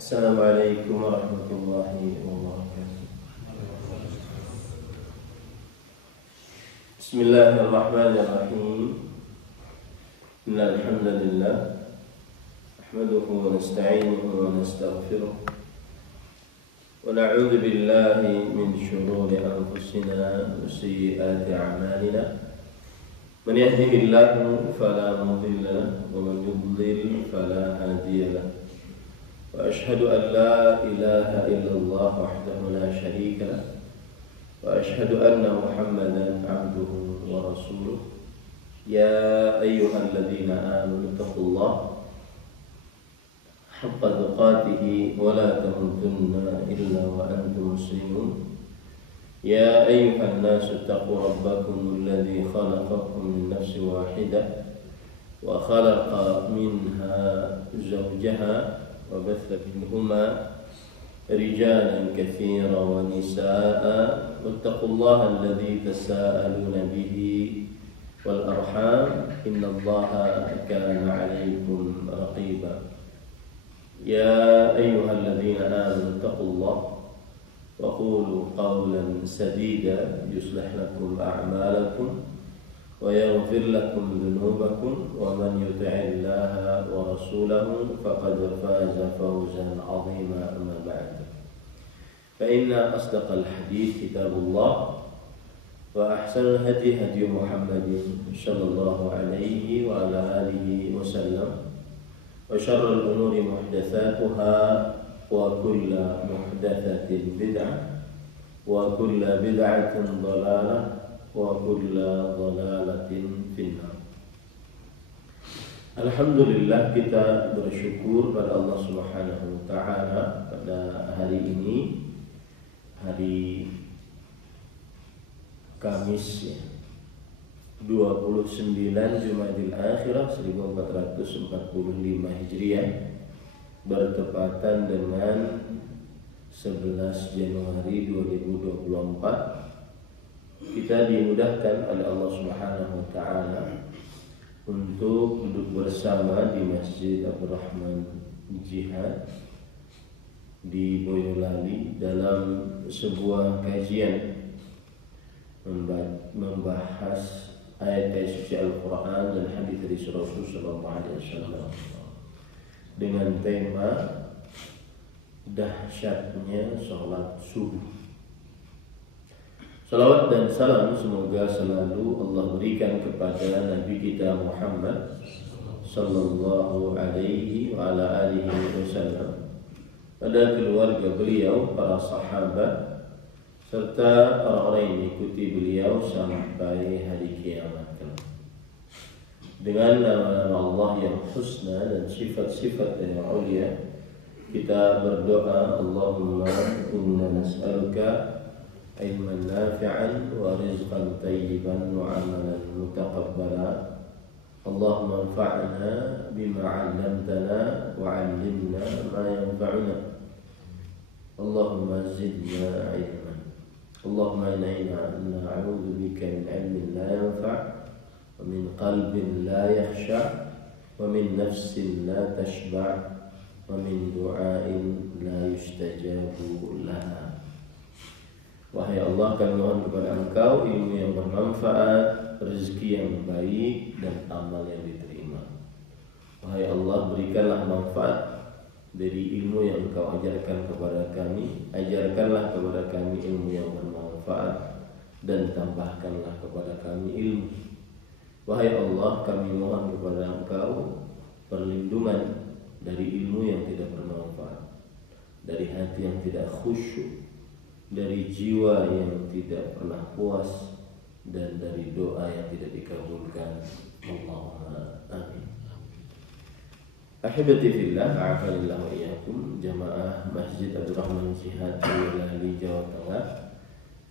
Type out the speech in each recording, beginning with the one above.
Assalamualaikum warahmatullahi wabarakatuh. Bismillahirrahmanirrahim. Innal hamdalillah nahmaduhu wa nasta'inuhu wa nastaghfiruh wa na'udzu billahi min shururi anfusina wa sayyiati a'malina. Man yahdihillahu fala mudilla lahu wa man yudlil fala hadiya lahu. وأشهد أن لا إله إلا الله وحده لا شريك له وأشهد أن محمدا عبده ورسوله يا أيها الذين آمنوا اتقوا الله حق تقاته ولا تموتن إلا وأنتم مسلمون يا أيها الناس اتقوا ربكم الذي خلقكم من نفس واحدة وخلق منها زوجها وبث منهما رجالا كثيرا ونساء واتقوا الله الذي تساءلون به والأرحام إن الله كان عليكم رقيبا يا أيها الذين آمنوا اتقوا الله وقولوا قولا سديدا يصلح لكم أعمالكم ويغفر لكم ذنوبكم ومن يطع الله ورسوله فقد فاز فوزا عظيما أما بعد فإن أصدق الحديث كتاب الله وأحسن الهدي هدي محمد صلى الله عليه وعلى آله وسلم وشر الأمور محدثاتها وكل محدثة بدعة وكل بدعة ضلالة wa kulla dhalalatin finnar. Alhamdulillah, kita bersyukur pada Allah Subhanahu wa taala pada hari ini, hari Kamis 29 Jumadil Akhirah 1445 Hijriah, bertepatan dengan 11 Januari 2024. Kita dimudahkan oleh Allah Subhanahu wa taala untuk duduk bersama di Masjid Abdurrahman Jihad di Boyolali dalam sebuah kajian membahas ayat-ayat suci Al-Qur'an dan hadis dari Rasul sallallahu alaihi wasallam dengan tema dahsyatnya salat subuh. Salawat dan salam semoga selalu Allah berikan kepada Nabi kita Muhammad sallallahu alaihi wa ala alihi wasallam, pada keluarga beliau, para sahabat, serta orang-orang yang mengikuti beliau sampai hari kiamat kelak. Dengan nama Allah yang husna dan sifat-sifat yang mulia, kita berdoa, Allahumma inna nas'aluka ilman nafi'an wa rizqan tayyiban wa amalan mutaqabbala. Allahumma anfa'na bima 'allamtana wa 'allimna ma yanfa'una. Allahumma zidna 'ilman. Allahumma inna na'udzu bika min 'ilmin la yanfa' wa min qalbin la yakhsha' wa min nafsin la tashba' wa min du'ain la yustajabu laha. Wahai Allah, kami mohon kepada Engkau ilmu yang bermanfaat, rezeki yang baik, dan amal yang diterima. Wahai Allah, berikanlah manfaat dari ilmu yang Engkau ajarkan kepada kami. Ajarkanlah kepada kami ilmu yang bermanfaat, dan tambahkanlah kepada kami ilmu. Wahai Allah, kami mohon kepada Engkau perlindungan dari ilmu yang tidak bermanfaat, dari hati yang tidak khusyuk, dari jiwa yang tidak pernah puas, dan dari doa yang tidak dikabulkan. Allahumma amin. Ahibati fillah, a'afalillah wa iyyakum, jamaah Masjid Abdurrahman Jihad Boyolali, Jawa Tengah,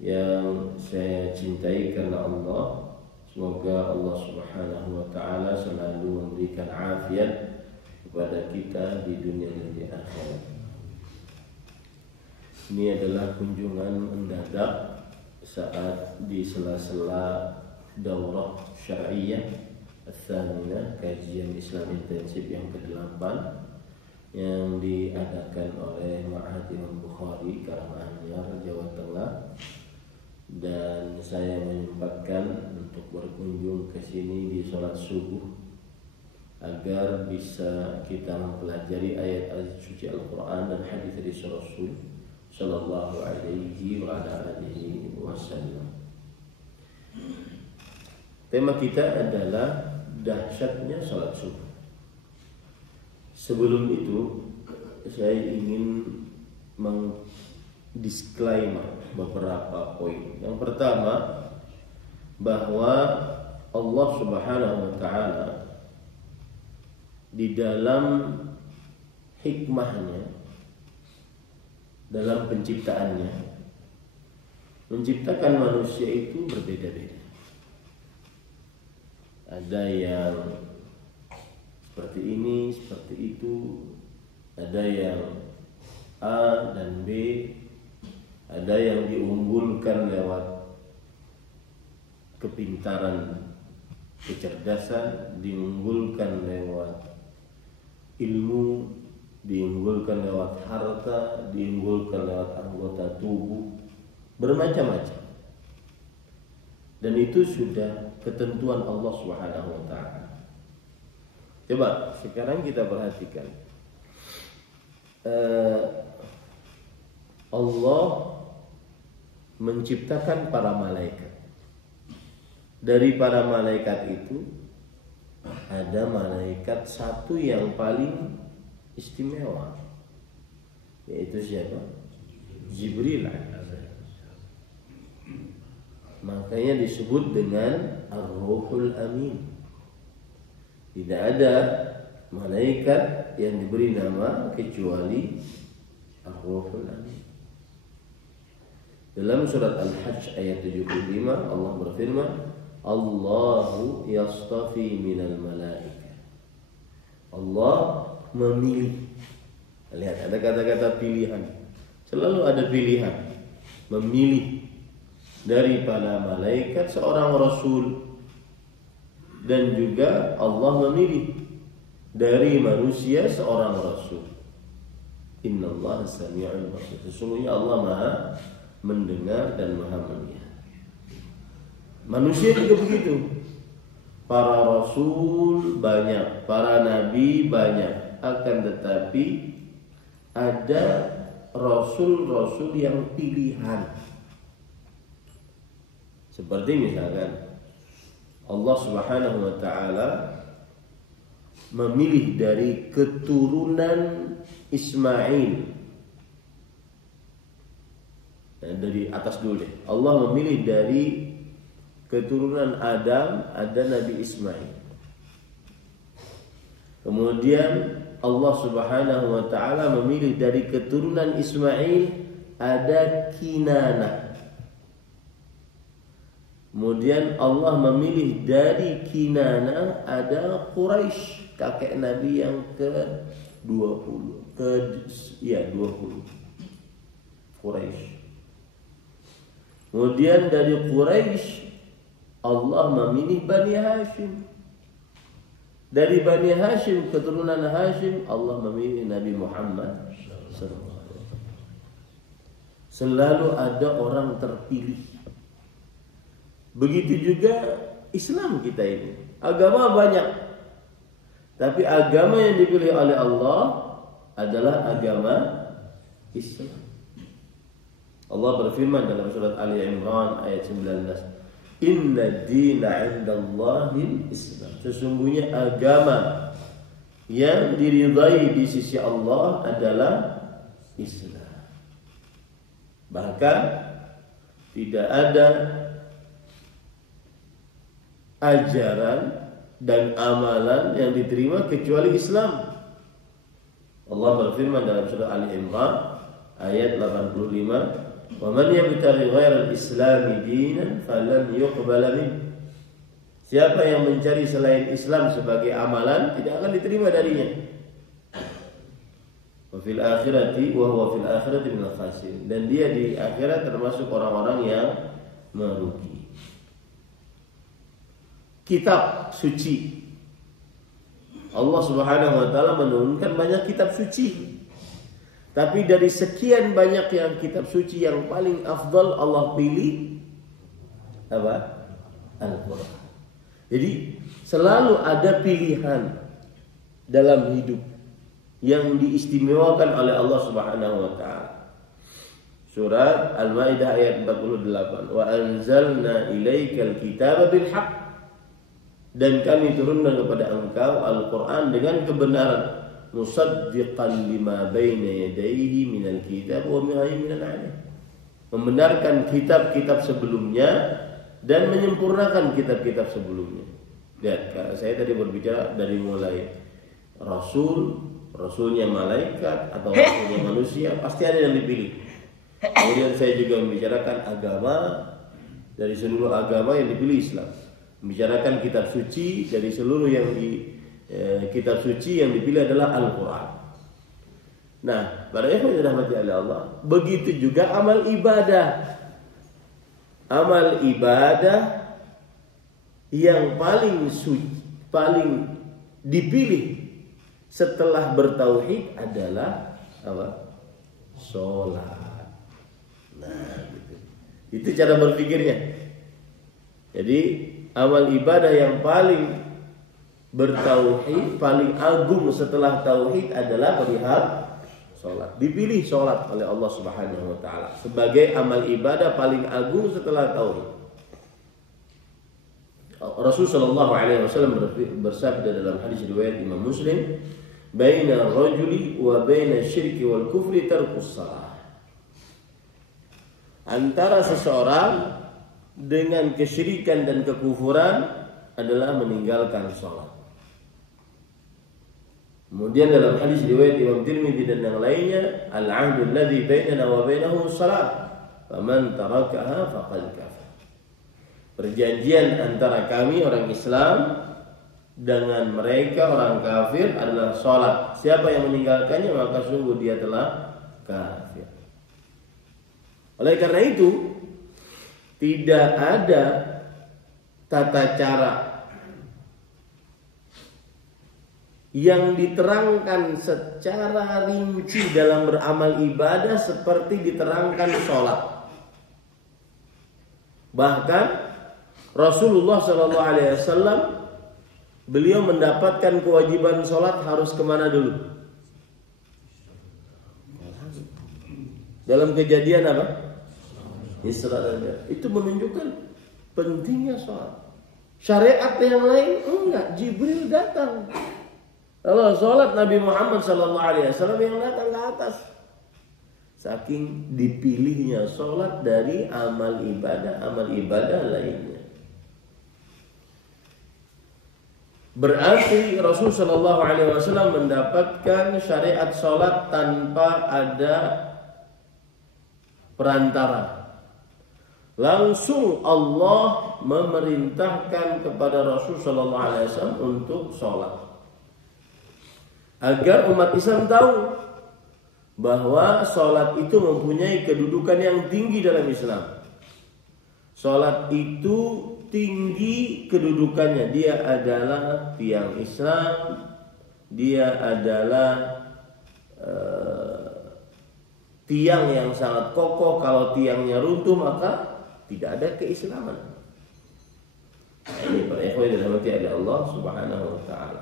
yang saya cintai karena Allah. Semoga Allah Subhanahu wa taala selalu memberikan afiat kepada kita di dunia dan di akhirat. Ini adalah kunjungan mendadak saat di sela-sela daurah syariah Ats-Tsaminah, kajian Islam intensif yang ke-8 yang diadakan oleh Ma'had Imam Bukhari Karanganyar, Jawa Tengah, dan saya menyempatkan untuk berkunjung ke sini di sholat subuh agar bisa kita mempelajari ayat-ayat suci Al-Quran dan hadis dari Rasul Sallallahu Alaihi Wasallam. Tema kita adalah dahsyatnya sholat subuh. Sebelum itu saya ingin disclaimer beberapa poin. Yang pertama, bahwa Allah Subhanahu wa taala di dalam hikmahnya, dalam penciptaannya, menciptakan manusia itu berbeda-beda. Ada yang seperti ini, seperti itu. Ada yang A dan B. Ada yang diunggulkan lewat kepintaran, kecerdasan, diunggulkan lewat ilmu, diunggulkan lewat harta, diunggulkan lewat anggota tubuh, bermacam-macam. Dan itu sudah ketentuan Allah Subhanahu wa taala. Coba sekarang kita perhatikan. Allah menciptakan para malaikat. Dari para malaikat itu ada malaikat satu yang paling istimewa, yaitu siapa? Jibril. Makanya disebut dengan Ar-Ruhul Amin. Tidak ada malaikat yang diberi nama kecuali Ar-Ruhul Amin. Dalam surat Al-Hajj ayat 75 Allah berfirman, Allahu yastafi minal malaika. Allah memilih. Lihat, ada kata-kata pilihan. Selalu ada pilihan. Memilih dari para malaikat seorang rasul, dan juga Allah memilih dari manusia seorang rasul. Innallaha sami'un basir. Sesungguhnya Allah Maha mendengar dan Maha melihat. Manusia juga begitu. Para rasul banyak, para nabi banyak, akan tetapi ada rasul-rasul yang pilihan. Seperti misalkan Allah Subhanahu wa taala memilih dari keturunan Ismail. Dari atas dulu deh. Allah memilih dari keturunan Adam ada Nabi Ismail. Kemudian Allah Subhanahu wa taala memilih dari keturunan Ismail ada Kinanah. Kemudian Allah memilih dari Kinanah ada Quraisy, kakek Nabi yang ke-20. 20. Quraisy. Kemudian dari Quraisy Allah memilih Bani Hashim. Dari Bani Hashim, keturunan Hashim, Allah memilih Nabi Muhammad SAW. Selalu ada orang terpilih. Begitu juga Islam kita ini. Agama banyak, tapi agama yang dipilih oleh Allah adalah agama Islam. Allah berfirman dalam surat Ali Imran ayat 19, Inna dina indallahil Islam. Sesungguhnya agama yang diridai di sisi Allah adalah Islam. Bahkan tidak ada ajaran dan amalan yang diterima kecuali Islam. Allah berfirman dalam surah Ali Imran ayat 85, "Wa man yabtaghi ghairal islami dinan falan yuqbala min." Siapa yang mencari selain Islam sebagai amalan tidak akan diterima darinya. Wa fil akhirati wa huwa fil akhirati minal khasirin. Dan dia di akhirat termasuk orang-orang yang merugi. Kitab suci Allah Subhanahu wa taala menurunkan banyak kitab suci. Tapi dari sekian banyak yang kitab suci yang paling afdal Allah pilih apa? Al-Qur'an. Jadi selalu ada pilihan dalam hidup yang diistimewakan oleh Allah Subhanahu wa taala. Surat Al-Maidah ayat 48. Wa anzalna ilaikal kitaba bil haqq. Dan kami turunkan kepada engkau Al-Qur'an dengan kebenaran, musaddiqan lima baina yadayhi minal kitab wa muhaiminan 'alaihi. Membenarkan kitab-kitab sebelumnya dan menyempurnakan kitab-kitab sebelumnya. Lihat, saya tadi berbicara dari mulai rasulnya malaikat atau rasulnya manusia, pasti ada yang dipilih. Kemudian saya juga membicarakan agama, dari seluruh agama yang dipilih Islam. Membicarakan kitab suci, dari seluruh yang kitab suci yang dipilih adalah Al-Quran. Nah, para ikhwan yang dirahmati oleh Allah, begitu juga amal ibadah. Amal ibadah yang paling suci, paling dipilih setelah bertauhid adalah apa? Sholat. Nah, gitu. Itu cara berpikirnya. Jadi amal ibadah yang paling bertauhid, paling agung setelah tauhid adalah perihal sholat. Dipilih sholat oleh Allah Subhanahu wa taala sebagai amal ibadah paling agung setelah tauhid. Rasulullah sallallahu alaihi wasallam bersabda dalam hadis riwayat Imam Muslim, "Baina rajuli wa baina syirki wal kufri tarkus shalah." Antara seseorang dengan kesyirikan dan kekufuran adalah meninggalkan sholat. Kemudian dalam hadis riwayat Imam Tirmidzi dan yang lainnya, al-'ahdu alladzi bainana wa bainahum shalah, faman tarakaha faqad kafar. Perjanjian antara kami orang Islam dengan mereka orang kafir adalah sholat. Siapa yang meninggalkannya maka sungguh dia telah kafir. Oleh karena itu, tidak ada tata cara yang diterangkan secara rinci dalam beramal ibadah seperti diterangkan sholat. Bahkan Rasulullah SAW beliau mendapatkan kewajiban sholat harus kemana dulu? Dalam kejadian apa? Isra dan Mi'raj. Itu menunjukkan pentingnya sholat. Syariat yang lain enggak, Jibril datang. Kalau sholat Nabi Muhammad SAW yang datang ke atas. Saking dipilihnya sholat dari amal ibadah lainnya. Berarti Rasulullah SAW mendapatkan syariat sholat tanpa ada perantara. Langsung Allah memerintahkan kepada Rasulullah SAW untuk sholat, agar umat Islam tahu bahwa sholat itu mempunyai kedudukan yang tinggi dalam Islam. Sholat itu tinggi kedudukannya. Dia adalah tiang Islam. Dia adalah tiang yang sangat kokoh. Kalau tiangnya runtuh maka tidak ada keislaman. Ini para ikhwan yang dirahmati oleh Allah Subhanahu wa taala.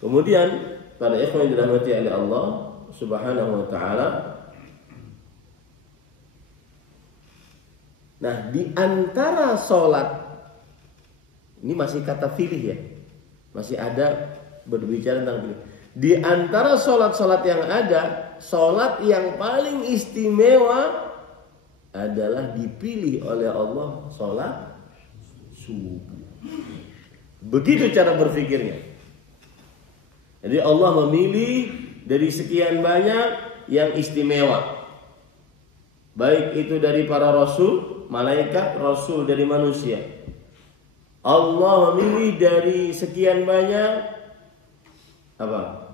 Kemudian para ikhwan yang dirahmati oleh Allah Subhanahu wa taala, nah di antara sholat ini masih kata pilih ya, masih ada berbicara tentang pilih. Di antara sholat-sholat yang ada, sholat yang paling istimewa adalah dipilih oleh Allah sholat subuh. Begitu cara berpikirnya. Jadi Allah memilih dari sekian banyak yang istimewa. Baik itu dari para rasul, malaikat, rasul dari manusia. Allah memilih dari sekian banyak apa?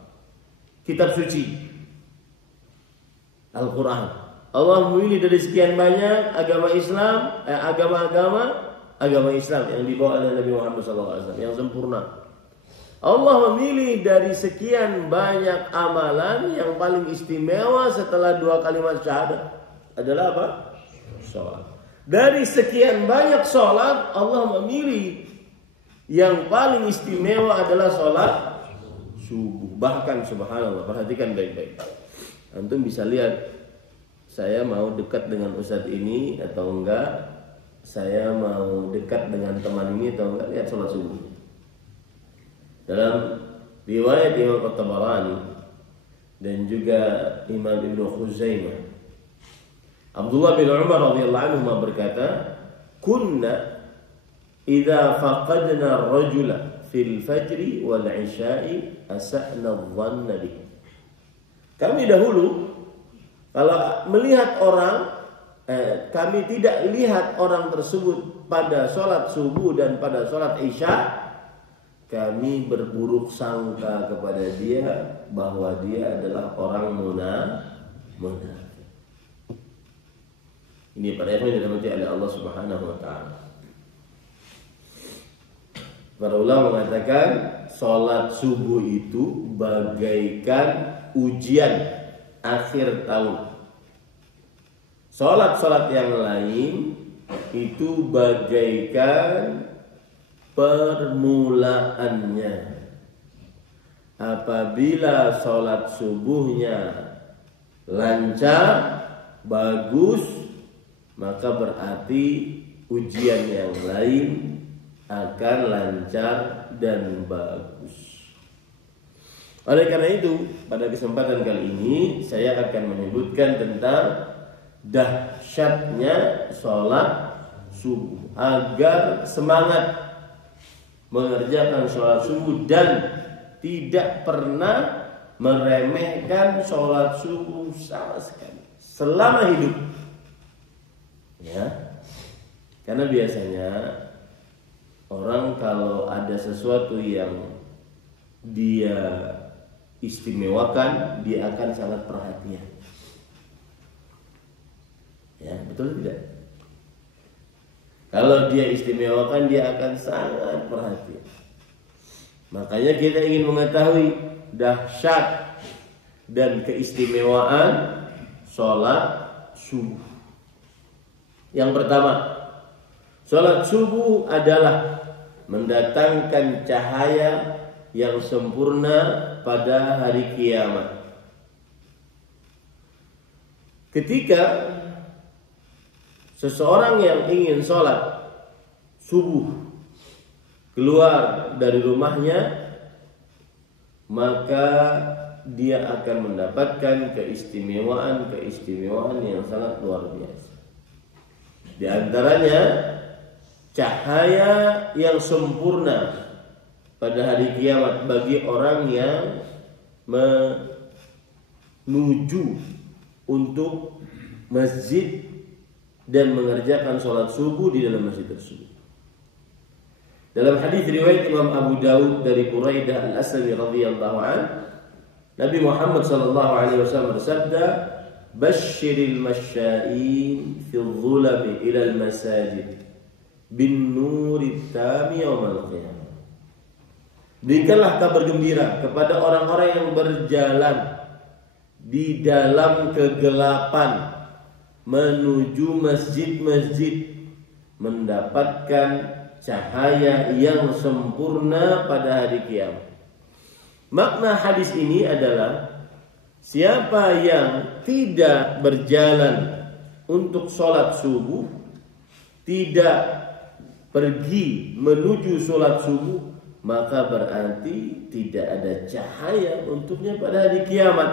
Kitab suci, Al-Quran. Allah memilih dari sekian banyak agama Islam, agama Islam yang dibawa oleh Nabi Muhammad SAW yang sempurna. Allah memilih dari sekian banyak amalan yang paling istimewa setelah 2 kalimat syahadat adalah apa? Sholat. Dari sekian banyak sholat, Allah memilih yang paling istimewa adalah sholat subuh. Bahkan subhanallah, perhatikan baik-baik. Antum bisa lihat, saya mau dekat dengan ustadz ini atau enggak, saya mau dekat dengan teman ini atau enggak, lihat sholat subuh. Dalam riwayat Imam At-Tabarani dan juga Imam Ibnu Khuzaimah, Abdullah bin Umar radhiyallahu anhu berkata, "Kunna idza faqadna ar-rajula fil fajri wal 'isya'i asa'na adh-dhanna bih." Kami dahulu kalau melihat orang, kami tidak lihat orang tersebut pada sholat subuh dan pada sholat isya, kami berburuk sangka kepada dia bahwa dia adalah orang munafik. Ini pada yang dirahmati oleh Allah Subhanahu wa taala. Para ulama mengatakan salat subuh itu bagaikan ujian akhir tahun. Salat-salat yang lain itu bagaikan permulaannya. Apabila sholat subuhnya lancar, bagus, maka berarti ujian yang lain akan lancar dan bagus. Oleh karena itu, pada kesempatan kali ini saya akan menyebutkan tentang dahsyatnya sholat subuh agar semangat mengerjakan sholat subuh dan tidak pernah meremehkan sholat subuh sama sekali selama hidup. Ya, karena biasanya orang kalau ada sesuatu yang dia istimewakan, dia akan sangat perhatian. Ya, betul tidak? Kalau dia istimewakan, dia akan sangat perhatian. Makanya kita ingin mengetahui dahsyat dan keistimewaan sholat subuh. Yang pertama, sholat subuh adalah mendatangkan cahaya yang sempurna pada hari kiamat. Ketika seseorang yang ingin sholat subuh keluar dari rumahnya, maka dia akan mendapatkan keistimewaan yang sangat luar biasa. Di antaranya cahaya yang sempurna pada hari kiamat bagi orang yang menuju untuk masjid dan mengerjakan sholat subuh di dalam masjid tersebut. Dalam hadis riwayat Imam Abu Dawud dari Buraidah Al-Aslami radhiyallahu anhu, Nabi Muhammad sallallahu alaihi wasallam bersabda, "Basyiril masya'in fi dhulami ila al-masajid bin nuri tami yaumil qiyamah." Berikanlah kabar gembira kepada orang-orang yang berjalan di dalam kegelapan menuju masjid-masjid, mendapatkan cahaya yang sempurna pada hari kiamat. Makna hadis ini adalah siapa yang tidak berjalan untuk sholat subuh, tidak pergi menuju sholat subuh, maka berarti tidak ada cahaya untuknya pada hari kiamat.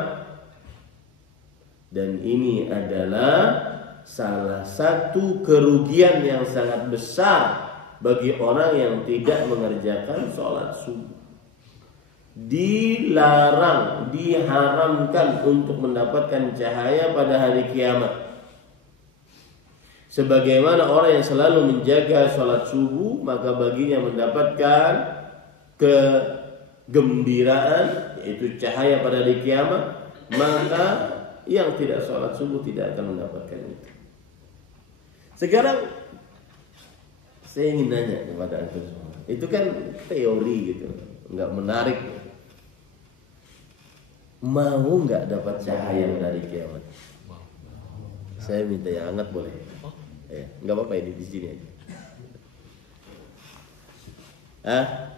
Dan ini adalah salah satu kerugian yang sangat besar bagi orang yang tidak mengerjakan sholat subuh. Dilarang, diharamkan untuk mendapatkan cahaya pada hari kiamat. Sebagaimana orang yang selalu menjaga sholat subuh, maka baginya mendapatkan kegembiraan, yaitu cahaya pada hari kiamat. Maka yang tidak sholat subuh tidak akan mendapatkan itu. Sekarang saya ingin nanya kepada antum semua. Itu kan teori gitu. nggak menarik. Mau nggak dapat cahaya dari kiamat? Saya minta yang hangat boleh? Nggak apa-apa, ini di sini aja.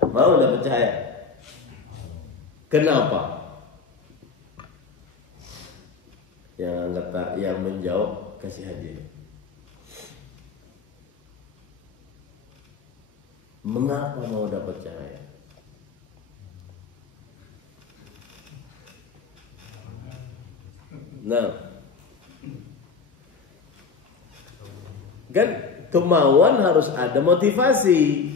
Mau dapat cahaya? Kenapa? Yang menjawab kasih hadiah. Mengapa mau dapat cahaya? Nah, kan kemauan harus ada motivasi.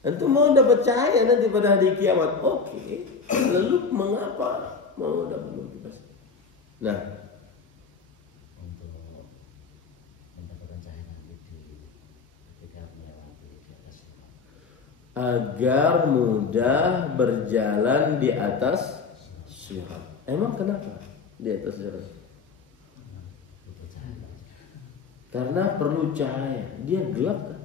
Antum mau dapat cahaya nanti pada hari kiamat. Oke. Lalu mengapa mau dapat motivasi? Nah, untuk mendapatkan cahaya nanti ketika melewati di atas sirat. Agar mudah berjalan di atas sirat. Emang kenapa di atas sirat? Karena perlu cahaya. Dia gelap kan?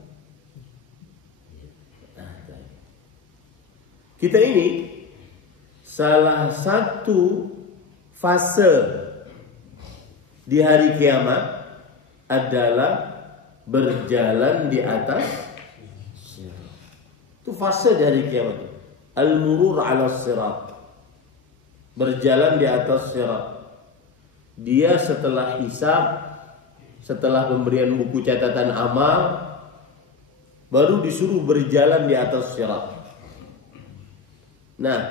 Kita ini salah satu fase di hari kiamat adalah berjalan di atas sirat. Itu fase di hari kiamat. Al-murur ala sirat. Berjalan di atas sirat. Dia setelah hisab, setelah pemberian buku catatan amal, baru disuruh berjalan di atas sirat. Nah,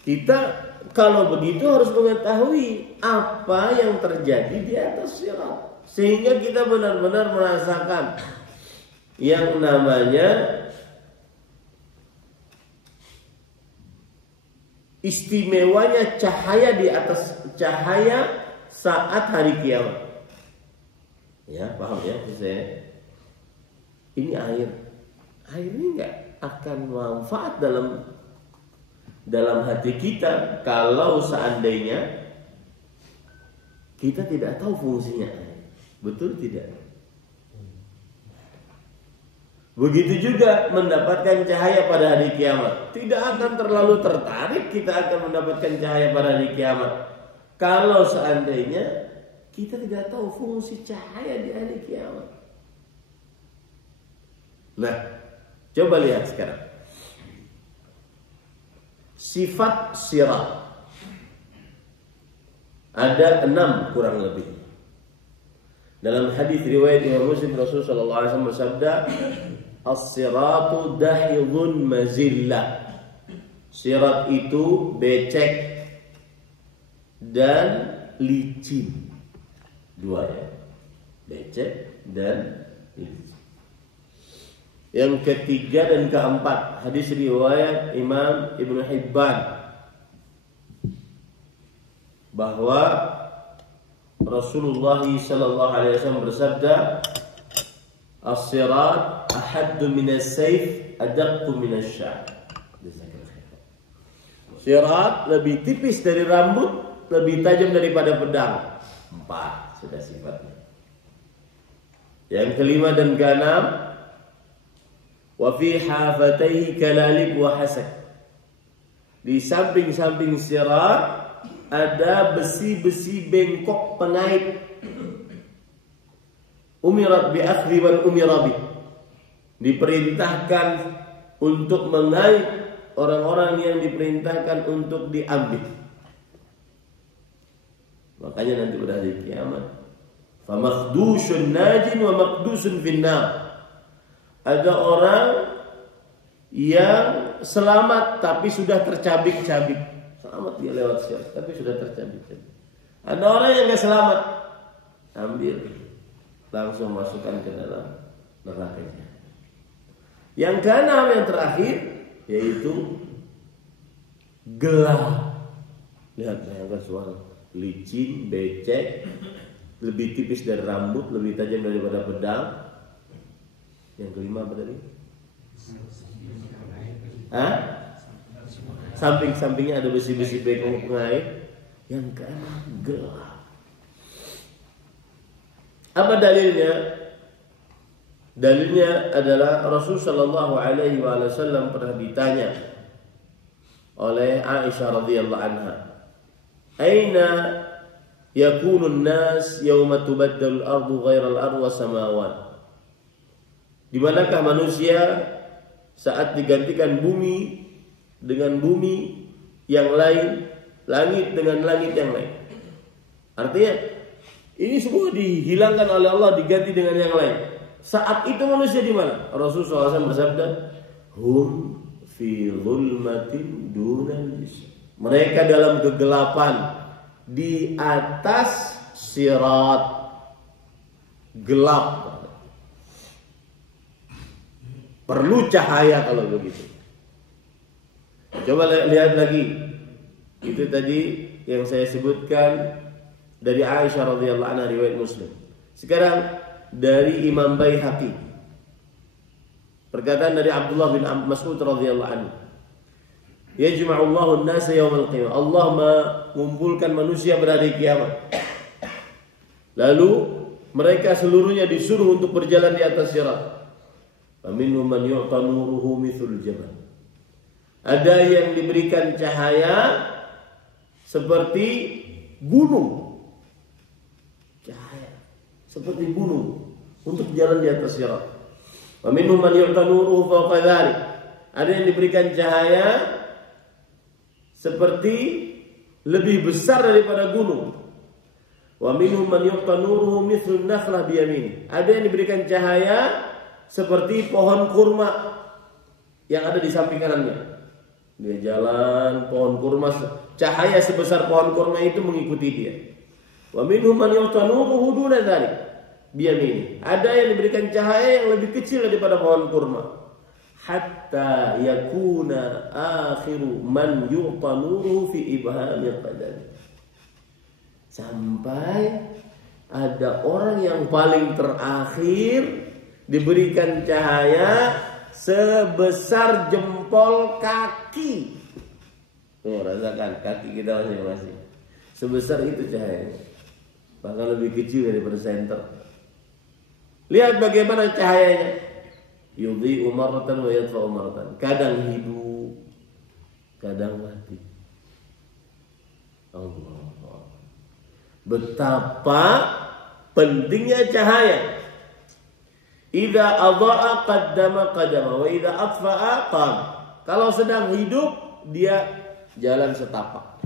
kita kalau begitu harus mengetahui apa yang terjadi di atas sirat, sehingga kita benar-benar merasakan yang namanya istimewanya cahaya di atas cahaya saat hari kiamat. Ya, paham ya saya? Ini air. Air ini enggak akan manfaat dalam hati kita kalau seandainya kita tidak tahu fungsinya. Betul tidak? Begitu juga mendapatkan cahaya pada hari kiamat. Tidak akan terlalu tertarik kita akan mendapatkan cahaya pada hari kiamat kalau seandainya kita tidak tahu fungsi cahaya di hari kiamat. Nah, coba lihat sekarang. Sifat sirat ada 6 kurang lebih. Dalam hadis riwayat Imam Muslim, Rasulullah sallallahu alaihi wasallam bersabda, "As-siratu dahidun mazillah." Sirat itu becek dan licin. Dua ya. Becek dan licin. Yang ketiga dan keempat, hadis riwayat Imam Ibnu Hibban, bahwa Rasulullah sallallahu alaihi wasallam bersabda, "As-sirat ahaddu minas sayf adaqqu minas sya'r." Sirat lebih tipis dari rambut, lebih tajam daripada pedang. 4 sudah sifatnya. Yang kelima dan keenam, wa fi hafataihi kalalib wa hasak. Di samping-samping sirat ada besi-besi bengkok pengait. Umirat bi akhdhi wal umira bi. Diperintahkan untuk mengait orang-orang yang diperintahkan untuk diambil. Makanya nanti pada hari kiamat, fa makhdushun najin wa maqdusun finnar. Ada orang yang selamat tapi sudah tercabik-cabik. Selamat dia lewat sirat tapi sudah tercabik-cabik. Ada orang yang enggak selamat, ambil langsung masukkan ke dalam nerakanya. Yang keenam, yang terakhir, yaitu gelap. Lihat, bayangkan suara licin, becek, lebih tipis dari rambut, lebih tajam daripada pedang. Yang kelima apa tadi? Samping-sampingnya ada besi-besi bengkok pengait. Yang keenam gelap. Apa dalilnya? Dalilnya adalah Rasul sallallahu alaihi wasallam pernah ditanya oleh Aisyah radhiyallahu anha, "Aina yakunun nas yauma tubaddalu al-ardu ghairal ardi was samawat?" Di manakah manusia saat digantikan bumi dengan bumi yang lain, langit dengan langit yang lain? Artinya ini semua dihilangkan oleh Allah, diganti dengan yang lain. Saat itu manusia di mana? Rasulullah SAW bersabda, "Hum fi zulmatin dunal jism." Mereka dalam kegelapan di atas sirat, gelap. Perlu cahaya kalau begitu. Coba lihat lagi. Itu tadi yang saya sebutkan dari Aisyah radhiyallahu anha, riwayat Muslim. Sekarang dari Imam Baihaqi, perkataan dari Abdullah bin Mas'ud radhiyallahu anhu, "Yajma'ullahu an-nasa yawmal qiyamah." Allah mengumpulkan manusia pada hari kiamat. Lalu mereka seluruhnya disuruh untuk berjalan di atas sirat. Faminhum man yu'ta nuruhu mithlul jabal. Ada yang diberikan cahaya seperti gunung. Cahaya seperti gunung untuk jalan di atas sirat. Wa minhum man yu'ta nuruhu fawqa dzalik. Ada yang diberikan cahaya seperti lebih besar daripada gunung. Wa minhum man yu'ta nuruhu mithlun nakhlah bi yamini. Ada yang diberikan cahaya seperti pohon kurma yang ada di samping kanannya. Dia jalan, pohon kurma, cahaya sebesar pohon kurma itu mengikuti dia. Wa minhum man yu'ta nuruhu duna dzalik biyamini. Ada yang diberikan cahaya yang lebih kecil daripada pohon kurma. Hatta yakuna akhiru man yu'ta nuruhu fi ibhamil qadam. Sampai ada orang yang paling terakhir diberikan cahaya sebesar jempol kaki. Oh, rasakan kaki kita masing-masing. Sebesar itu cahayanya. Bahkan lebih kecil daripada senter. Lihat bagaimana cahayanya. Yudhi'u marratan wa yadfa'u marratan. Kadang hidup, kadang mati. Allah. Betapa pentingnya cahaya. Idza adha'a qaddama qadama wa idza atfa'a qam. Kalau sedang hidup dia jalan setapak.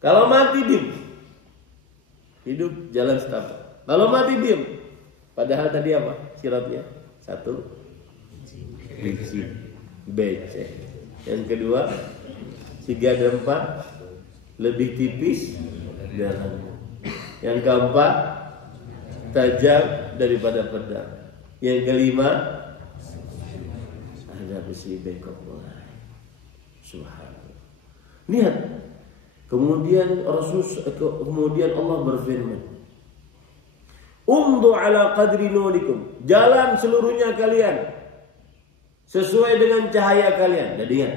Kalau mati diam. Hidup jalan setapak. Kalau mati diam. Padahal tadi apa? Siratnya satu biji becek. Yang kedua 3 dan 4 lebih tipis jalannya. Yang keempat tajam daripada pedang. Yang kelima ada besi bengkok mulai. Subhanallah. Lihat. Kemudian Allah berfirman, "Umdu ala qadri nurikum." Jalan seluruhnya kalian sesuai dengan cahaya kalian. Dan ingat,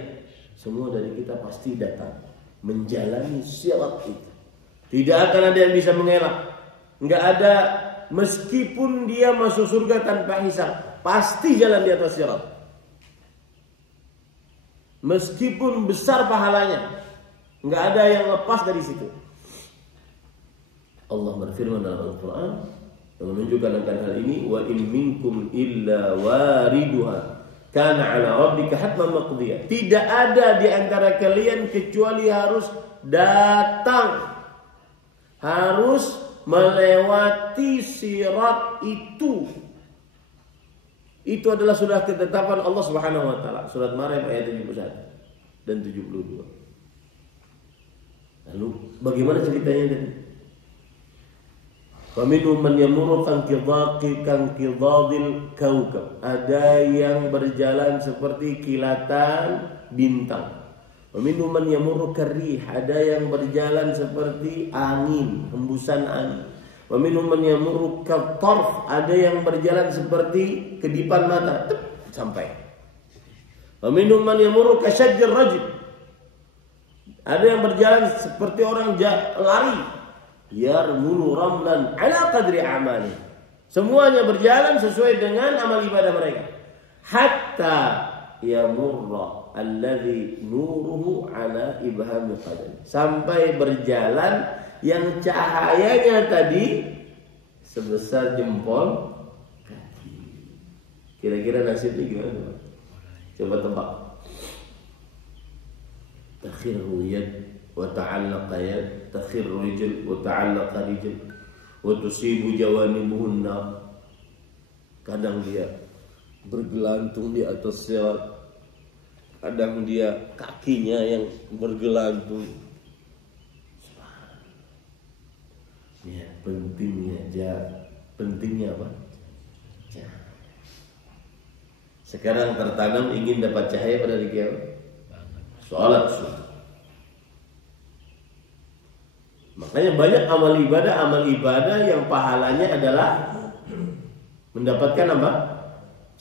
semua dari kita pasti datang menjalani sirat itu. Tidak akan ada yang bisa mengelak. Enggak ada. Meskipun dia masuk surga tanpa hisab, pasti jalan di atas sirat. Meskipun besar pahalanya, enggak ada yang lepas dari situ. Allah berfirman dalam Al-Quran yang menunjukkan akan hal ini, "Wa in minkum illa wariduha kana 'ala rabbika hatman maqdiyah." Tidak ada di antara kalian kecuali harus datang, harus melewati sirat itu. Itu adalah sudah ketetapan Allah Subhanahu wa taala. Surat Maryam ayat 71 dan 72. Lalu bagaimana ceritanya tadi? Faminhum man yamurru kan qidadil kaukab. Ada yang berjalan seperti kilatan bintang. Waminhum man yamurru karrih, ada yang berjalan seperti angin, hembusan angin. Waminhum man yamurru katarf, ada yang berjalan seperti kedipan mata, sampai. Waminhum man yamurru kasyajjir rajul, ada yang berjalan seperti orang lari. Yarmulu ramlan ala qadri amali, Semuanya berjalan sesuai dengan amal ibadah mereka. Hatta yamurra alladhi nuruhu ala ibhami qadam. Sampai berjalan yang cahayanya tadi sebesar jempol kaki. Kira-kira nasibnya gimana? Coba tebak. Takhirru yad wa ta'allaqa yad, takhirru rijl wa ta'allaqa rijl, wa tusibu jawanibuhun nar. Kadang dia bergelantung di atas sirat, kadang dia kakinya yang bergelantung. Ya, pentingnya apa? Cahaya. Sekarang tertanam ingin dapat cahaya pada hari kiamat. Salat sunnah. Makanya banyak amal ibadah yang pahalanya adalah mendapatkan apa?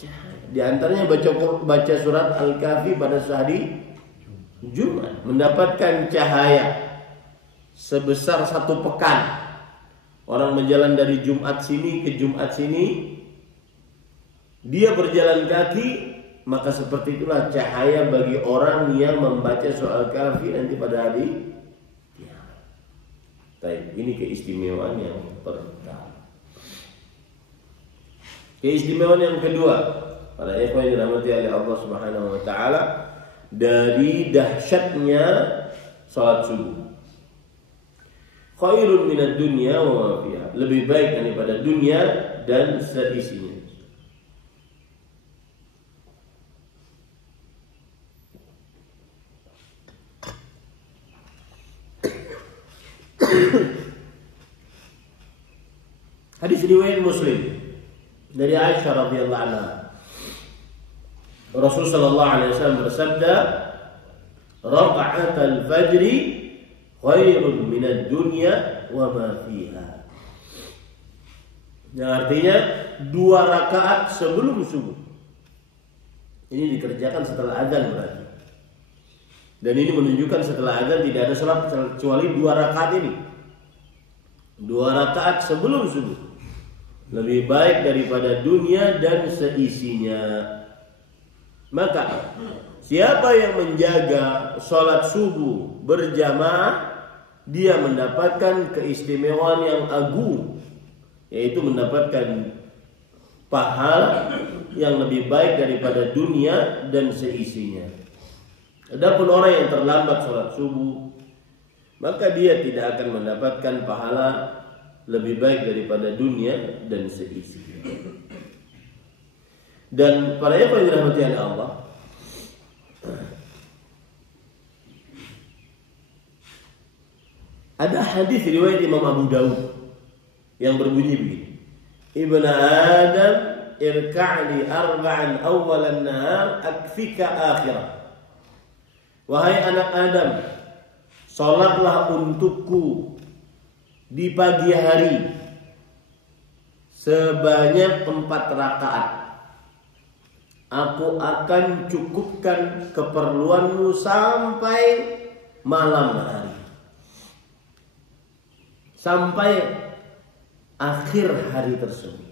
Cahaya. Di antaranya baca surat Al-Kahfi pada hari Jumat, mendapatkan cahaya sebesar 1 pekan. Orang berjalan dari Jumat sini ke Jumat sini, dia berjalan kaki, maka seperti itulah cahaya bagi orang yang membaca surah Al-Kahfi nanti pada hari kiamat. Baik, ini keistimewaan yang pertama. Keistimewaan yang kedua, para ikhwan yang dirahmati oleh Allah Subhanahu wa taala, dari dahsyatnya salat subuh. Khairun minad dunya wa ma fiha. Lebih baik daripada dunia dan seisinya. Hadis riwayat Muslim dari Aisyah radhiyallahu anha. Rasul sallallahu alaihi wasallam bersabda, "Raka'atul fajri khairun minad dunya wa ma fiha." Yang artinya 2 rakaat sebelum subuh. Ini dikerjakan setelah azan berarti. Dan ini menunjukkan setelah azan tidak ada salat kecuali 2 rakaat ini. 2 rakaat sebelum subuh lebih baik daripada dunia dan seisinya. Maka siapa yang menjaga salat subuh berjamaah, dia mendapatkan keistimewaan yang agung, yaitu mendapatkan pahala yang lebih baik daripada dunia dan seisinya. Adapun orang yang terlambat salat subuh, maka dia tidak akan mendapatkan pahala lebih baik daripada dunia dan seisinya. Dan para yang dirahmati oleh Allah, ada hadis riwayat Imam Abu Daud yang berbunyi begini: Ibnu Adam irka'li arba'an awwalan nahar akfika akhirah. Wahai anak Adam, salatlah untukku di pagi hari sebanyak 4 rakaat. Aku akan cukupkan keperluanmu sampai malam hari, sampai akhir hari tersebut.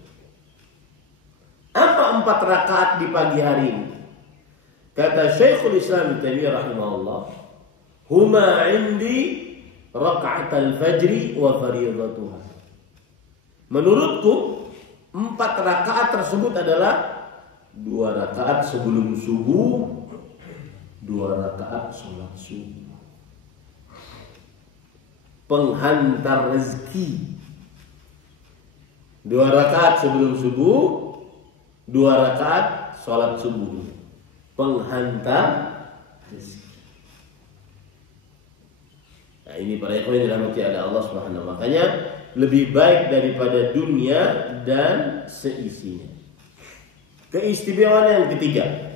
Apa 4 rakaat di pagi hari ini? Kata Syekhul Islam Ibnu Taimiyah rahimahullah, huma indi raka'atul fajri wa fardhatuha. Menurutku 4 rakaat tersebut adalah 2 rakaat sebelum subuh, 2 rakaat sholat subuh, penghantar rezeki. 2 rakaat sebelum subuh, 2 rakaat sholat subuh, penghantar rezeki. Nah, ini para ikhwan yang dirahmati oleh Allah Subhanahu wa taala. Makanya lebih baik daripada dunia dan seisinya. Keistimewaan yang ketiga,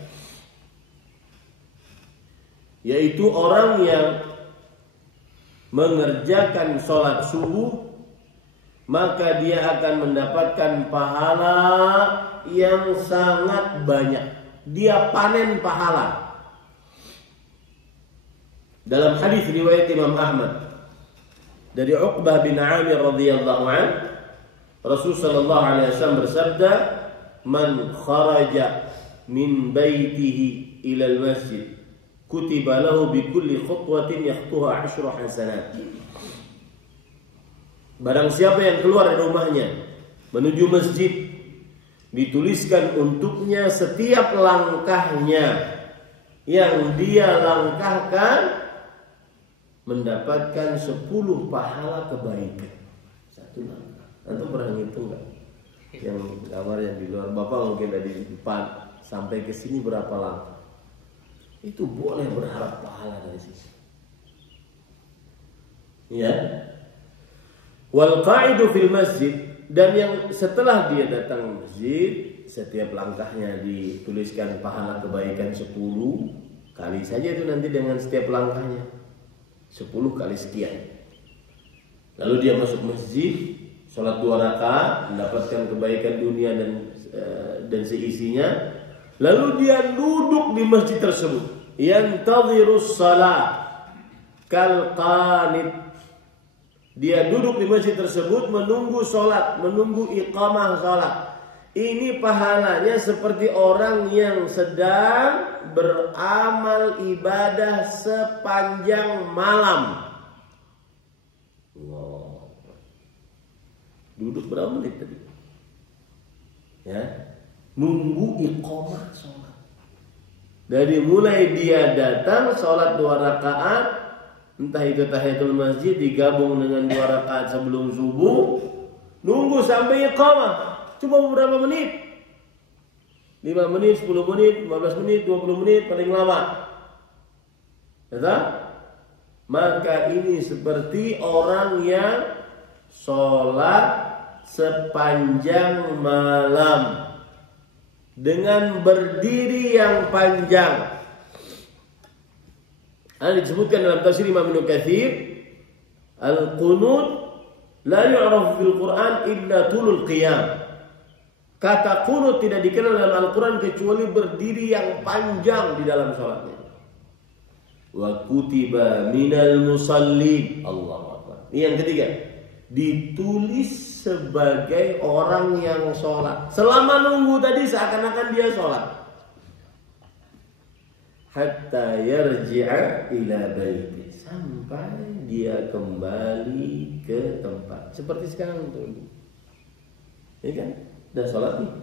yaitu orang yang mengerjakan sholat subuh, maka dia akan mendapatkan pahala yang sangat banyak. Dia panen pahala. Dalam hadis riwayat Imam Ahmad dari Uqbah bin Amir radhiyallahu anhu, Rasul sallallahu alaihi wasallam bersabda, "Man kharaja min baitihi ila al-masjid, kutiba lahu bi kulli khutwatin yakhtuha 10 hasanat." Barang siapa yang keluar dari rumahnya menuju masjid, dituliskan untuknya setiap langkahnya yang dia langkahkan mendapatkan 10 pahala kebaikan. Satu langkah. Antum pernah ngitung nggak? Yang kamar yang di luar, bapak mungkin dari depan sampai ke sini berapa langkah? Itu boleh berharap pahala dari sisi. Ya. Wal qa'idu fil masjid, dan yang setelah dia datang masjid, setiap langkahnya dituliskan pahala kebaikan 10 kali saja itu nanti dengan setiap langkahnya 10 kali sekian. Lalu dia masuk masjid, sholat 2 rakaat, mendapatkan kebaikan dunia dan seisinya. Lalu dia duduk di masjid tersebut, yantadhirus shalah kal qanit. Dia duduk di masjid tersebut menunggu sholat, menunggu iqamah sholat. Ini pahalanya seperti orang yang sedang beramal ibadah sepanjang malam. Wow. Duduk berapa menit tadi? Ya, nunggu iqamah sholat. Dari mulai dia datang sholat 2 rakaat, entah itu tahiyatul masjid digabung dengan 2 rakaat sebelum subuh, nunggu sampai iqamah. Cuma beberapa menit, 5 menit, 10 menit, 15 menit, 20 menit paling lama. Betul? Maka ini seperti orang yang sholat sepanjang malam dengan berdiri yang panjang. Ini disebutkan dalam tafsir Imam Ibnu Katsir, al-qunut la yu'rafu fil Quran illa tulul qiyam. Kata qunut tidak dikenal dalam Al-Quran kecuali berdiri yang panjang di dalam sholatnya. Wa kutiba minal musallin. Allahu Akbar. Ini yang ketiga, ditulis sebagai orang yang sholat. Selama nunggu tadi seakan-akan dia sholat. Hatta yarji'a ila baiti, sampai dia kembali ke tempat. Seperti sekarang tuh. Ya kan? Udah sholat nih,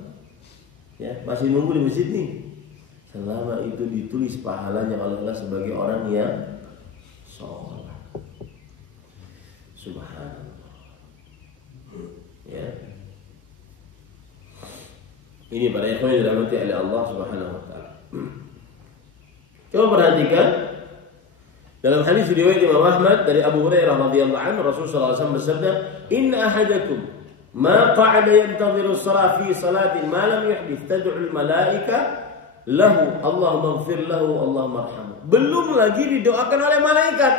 ya, masih nunggu di masjid nih. Selama itu ditulis pahalanya oleh Allah sebagai orang yang sholat. Subhanallah. Ya. Ini para ikhwan yang dirahmati oleh Allah Subhanahu wa taala. Coba perhatikan dalam hadis riwayat Imam Ahmad dari Abu Hurairah radhiyallahu anhu, Rasulullah SAW bersabda, "Inna ahadakum ma qa'ada yantadhiru as-salah fi salatin ma lam yuhdith tad'u al-malaika lahu Allahumma ighfir lahu Allahumma arhamhu." Belum lagi didoakan oleh malaikat.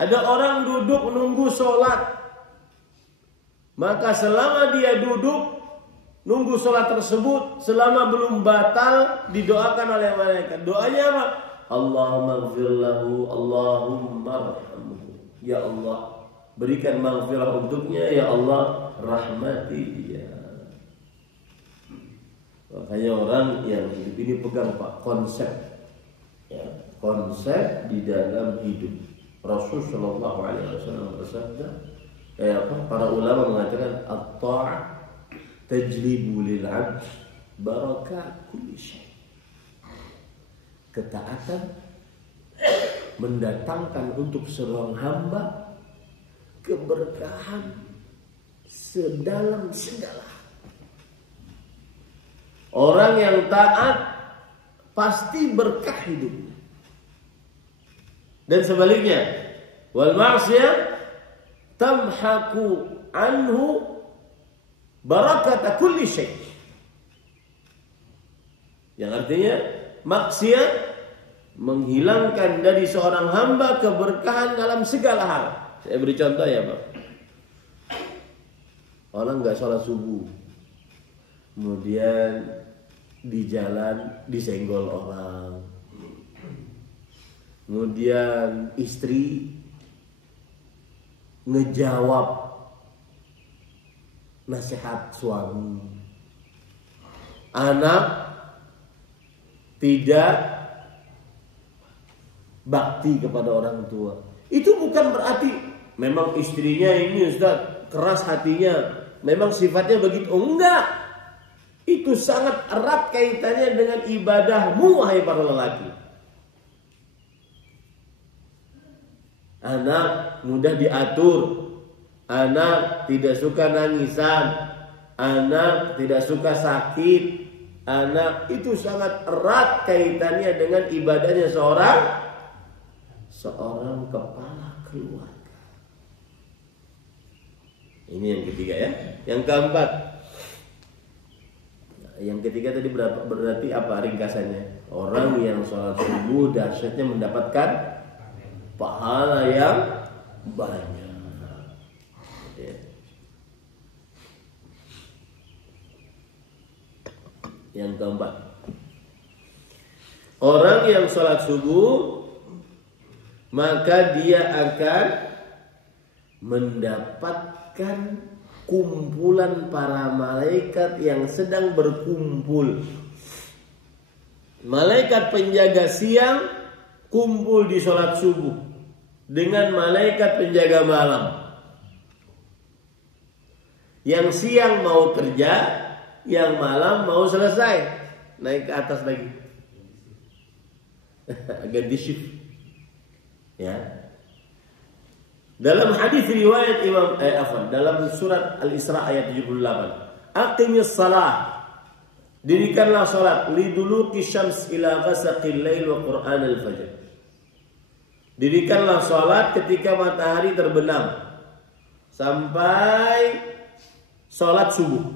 Ada orang duduk menunggu salat, maka selama dia duduk nunggu salat tersebut, selama belum batal, didoakan oleh malaikat. Doanya apa? Allahumma ighfir lahu Allahumma arhamhu. Ya Allah, berikan maghfirah untuknya, ya Allah, rahmati dia. Makanya orang yang hidup ini pegang Pak konsep, ya, konsep di dalam hidup. Rasul Shallallahu Alaihi Wasallam bersabda, para ulama mengatakan at-ta'ah tajlibu lil 'abd barakat kulli syai'. Ketaatan mendatangkan untuk seorang hamba keberkahan sedalam segala. Orang yang taat pasti berkah hidupnya. Dan sebaliknya, wal ma'siyah tamhaku anhu barakata kulli syai'. Yang artinya maksiat menghilangkan dari seorang hamba keberkahan dalam segala hal. Saya beri contoh ya Pak. Orang nggak sholat subuh, kemudian di jalan disenggol orang, kemudian istri ngejawab nasihat suami, anak tidak bakti kepada orang tua. Itu bukan berarti memang istrinya ini Ustaz keras hatinya, memang sifatnya begitu. Enggak. Itu sangat erat kaitannya dengan ibadahmu, wahai para lelaki. Anak mudah diatur, anak tidak suka nangisan, anak tidak suka sakit, anak itu sangat erat kaitannya dengan ibadahnya seorang kepala keluarga. Ini yang ketiga ya. Yang keempat, yang ketiga tadi berarti apa ringkasannya? Orang yang sholat subuh dahsyatnya mendapatkan pahala yang banyak. Ya. Yang keempat, orang yang sholat subuh maka dia akan mendapatkan kumpulan para malaikat yang sedang berkumpul. Malaikat penjaga siang kumpul di sholat subuh dengan malaikat penjaga malam. Yang siang mau kerja, yang malam mau selesai, naik ke atas lagi. Agak di-shift. Ya. Dalam hadis riwayat dalam surat Al-Isra ayat 78, aqimis salah, dirikanlah salat liduluki syams ila ghasaqil lail wa qur'an al-fajr. Dirikanlah salat ketika matahari terbenam sampai salat subuh.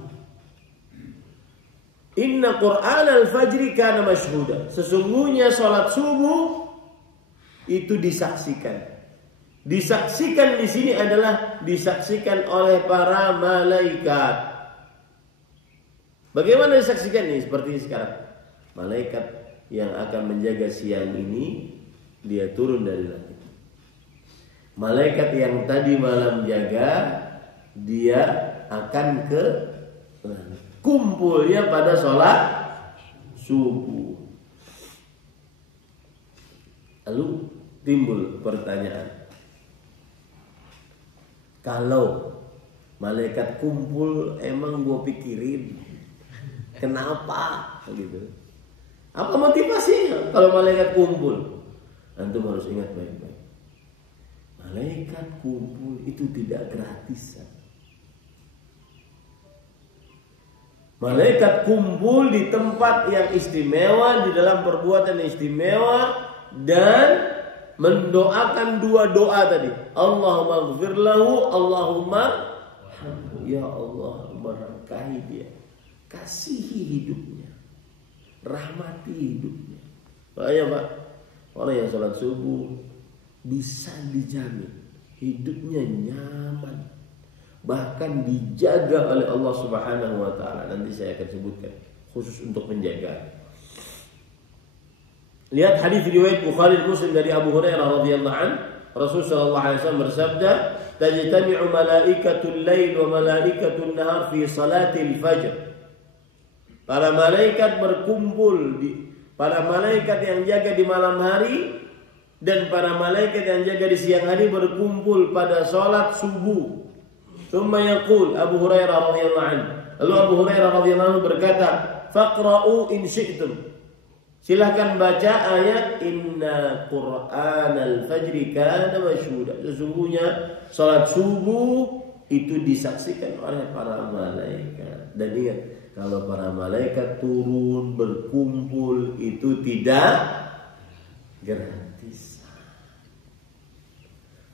Inna qur'an al-fajri kana mashhuda. Sesungguhnya salat subuh itu disaksikan. Disaksikan di sini adalah disaksikan oleh para malaikat. Bagaimana disaksikan ini? Seperti sekarang, malaikat yang akan menjaga siang ini dia turun dari langit. Malaikat yang tadi malam jaga dia akan ke langit. Kumpulnya pada sholat subuh. Lalu timbul pertanyaan, kalau malaikat kumpul emang gue pikirin kenapa gitu? Apa motivasinya kalau malaikat kumpul? Antum harus ingat baik-baik. Malaikat kumpul itu tidak gratisan. Malaikat kumpul di tempat yang istimewa, di dalam perbuatan yang istimewa, dan mendoakan dua doa tadi. Allahumma ighfir lahu, Allahumma ya Allah, berkahi dia, kasihi hidupnya, rahmati hidupnya. Makanya Pak, orang yang sholat subuh bisa dijamin hidupnya nyaman, bahkan dijaga oleh Allah Subhanahu wa taala. Nanti saya akan sebutkan khusus untuk penjagaan. Lihat hadis riwayat Bukhari dan Muslim dari Abu Hurairah radhiyallahu anhu, Rasul sallallahu alaihi wasallam bersabda, "Tajtami'u malaikatul lail wa malaikatul nahar fi salatil fajr." Para malaikat berkumpul para malaikat yang jaga di malam hari dan para malaikat yang jaga di siang hari berkumpul pada salat subuh. Tsumma yaqul Abu Hurairah radhiyallahu anhu. Lalu Abu Hurairah radhiyallahu anhu berkata, "Faqra'u in syi'tum." Silahkan baca ayat inna qur'anal fajri kana mashhuda. Sesungguhnya salat subuh itu disaksikan oleh para malaikat. Dan ingat, kalau para malaikat turun berkumpul itu tidak gratis.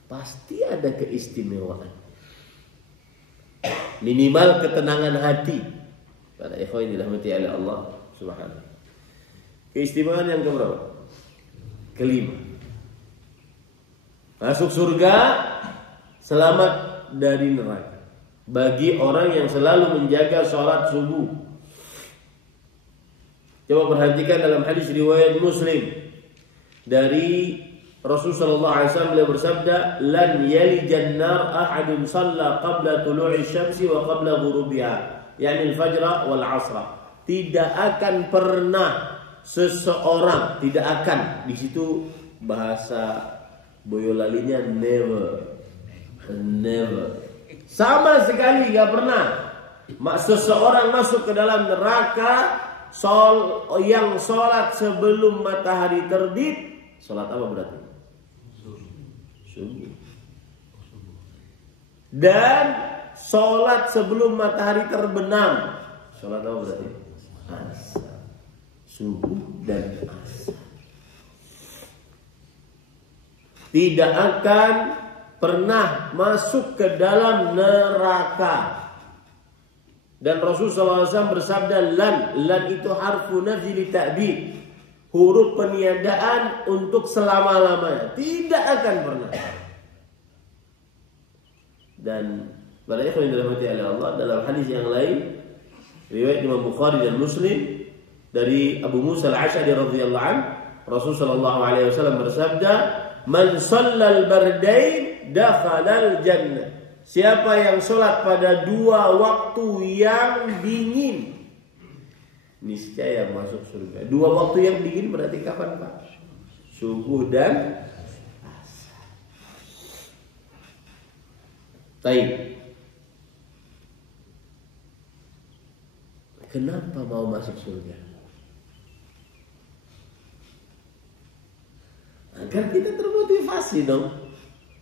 Pasti ada keistimewaan. Minimal ketenangan hati. Para ikhwan yang dirahmati oleh Allah Subhanahu. Keistimewaan yang keberapa? Kelima. Masuk surga, selamat dari neraka. Bagi orang yang selalu menjaga sholat subuh. Coba perhatikan dalam hadis riwayat Muslim dari Rasulullah SAW beliau bersabda, "Lan yalijan nar ahadun shalla qabla tulu'i syamsi wa qabla ghurubiha." Yani al-fajr wal 'asr. Tidak akan pernah seseorang, tidak akan, di situ bahasa Boyolalinya never. Sama sekali enggak pernah seseorang masuk ke dalam neraka yang sholat sebelum matahari terbit. Sholat apa berarti? Subuh. Dan sholat sebelum matahari terbenam. Sholat apa berarti? Asar. Subuh dan asar. Tidak akan pernah masuk ke dalam neraka. Dan Rasulullah SAW bersabda, lan itu harfu nafi li ta'bid, huruf peniadaan untuk selama-lamanya, tidak akan pernah. Dan para ikhwan yang dirahmati oleh Allah, dalam hadis yang lain riwayat Imam Bukhari dan Muslim dari Abu Musa al-Asy'ari radhiyallahu anhu, Rasulullah SAW bersabda, "Man shallal bardain dakhalal jannah." Siapa yang sholat pada dua waktu yang dingin, niscaya masuk surga. Dua waktu yang dingin berarti kapan, Pak? Subuh dan asar. Baik. Kenapa mau masuk surga? Agar kita termotivasi dong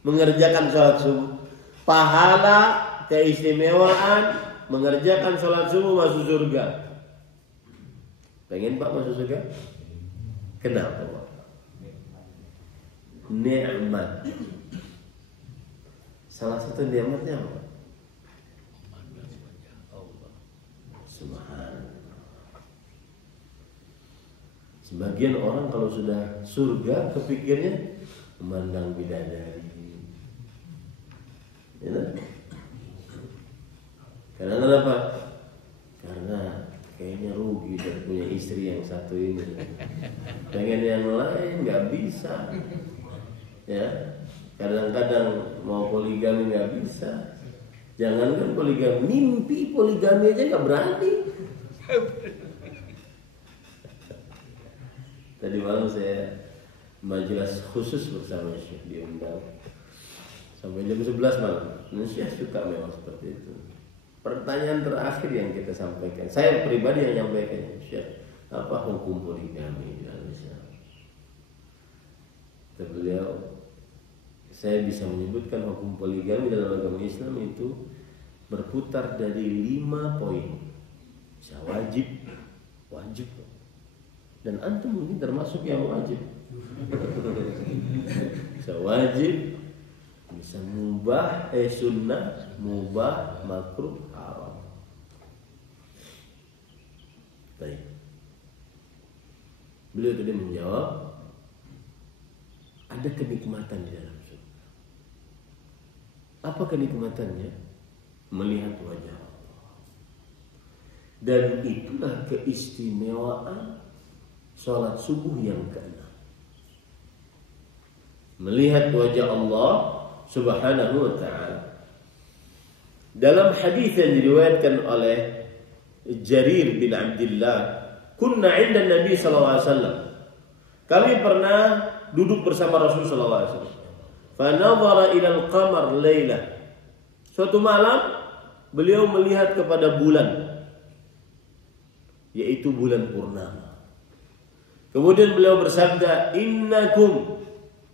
mengerjakan sholat subuh. Pahala, keistimewaan mengerjakan sholat subuh masuk surga. Pengen Pak masuk surga? Kenapa Pak? Nikmat. Salah satu nikmatnya apa? Subhanallah. Sebagian orang kalau sudah surga kepikirnya memandang bidadari. Ya, karena kenapa? Karena kayaknya rugi dan punya istri yang satu ini. Pengen yang lain nggak bisa. Ya, kadang-kadang mau poligami nggak bisa. Jangankan poligami, mimpi poligami aja nggak berani. Tadi malam saya majelis khusus bersama Syekh diundang. Sampai jam 11 malam. Indonesia suka memang seperti itu. Pertanyaan terakhir yang kita sampaikan, saya pribadi yang menyampaikan, Syekh, apa hukum poligami di Indonesia? Kata beliau, saya bisa menyebutkan hukum poligami dalam agama Islam itu berputar dari 5 poin. Bisa wajib. Dan antum mungkin termasuk yang wajib. Bisa wajib, bisa mubah, sunnah, mubah, makruh, haram. Baik. Beliau tadi menjawab, ada kenikmatan di dalam surga. Apa kenikmatannya? Melihat wajah Allah. Dan itulah keistimewaan sholat subuh yang ke-6. Melihat wajah Allah Subhanahu wa ta'ala. Dalam hadis yang diriwayatkan oleh Jarir bin Abdullah, kunna 'inda Nabi sallallahu alaihi wasallam. Kami pernah duduk bersama Rasul sallallahu alaihi wasallam. Fa nadhara ila al-qamar lailah. Suatu malam beliau melihat kepada bulan, yaitu bulan purnama. Kemudian beliau bersabda, "Innakum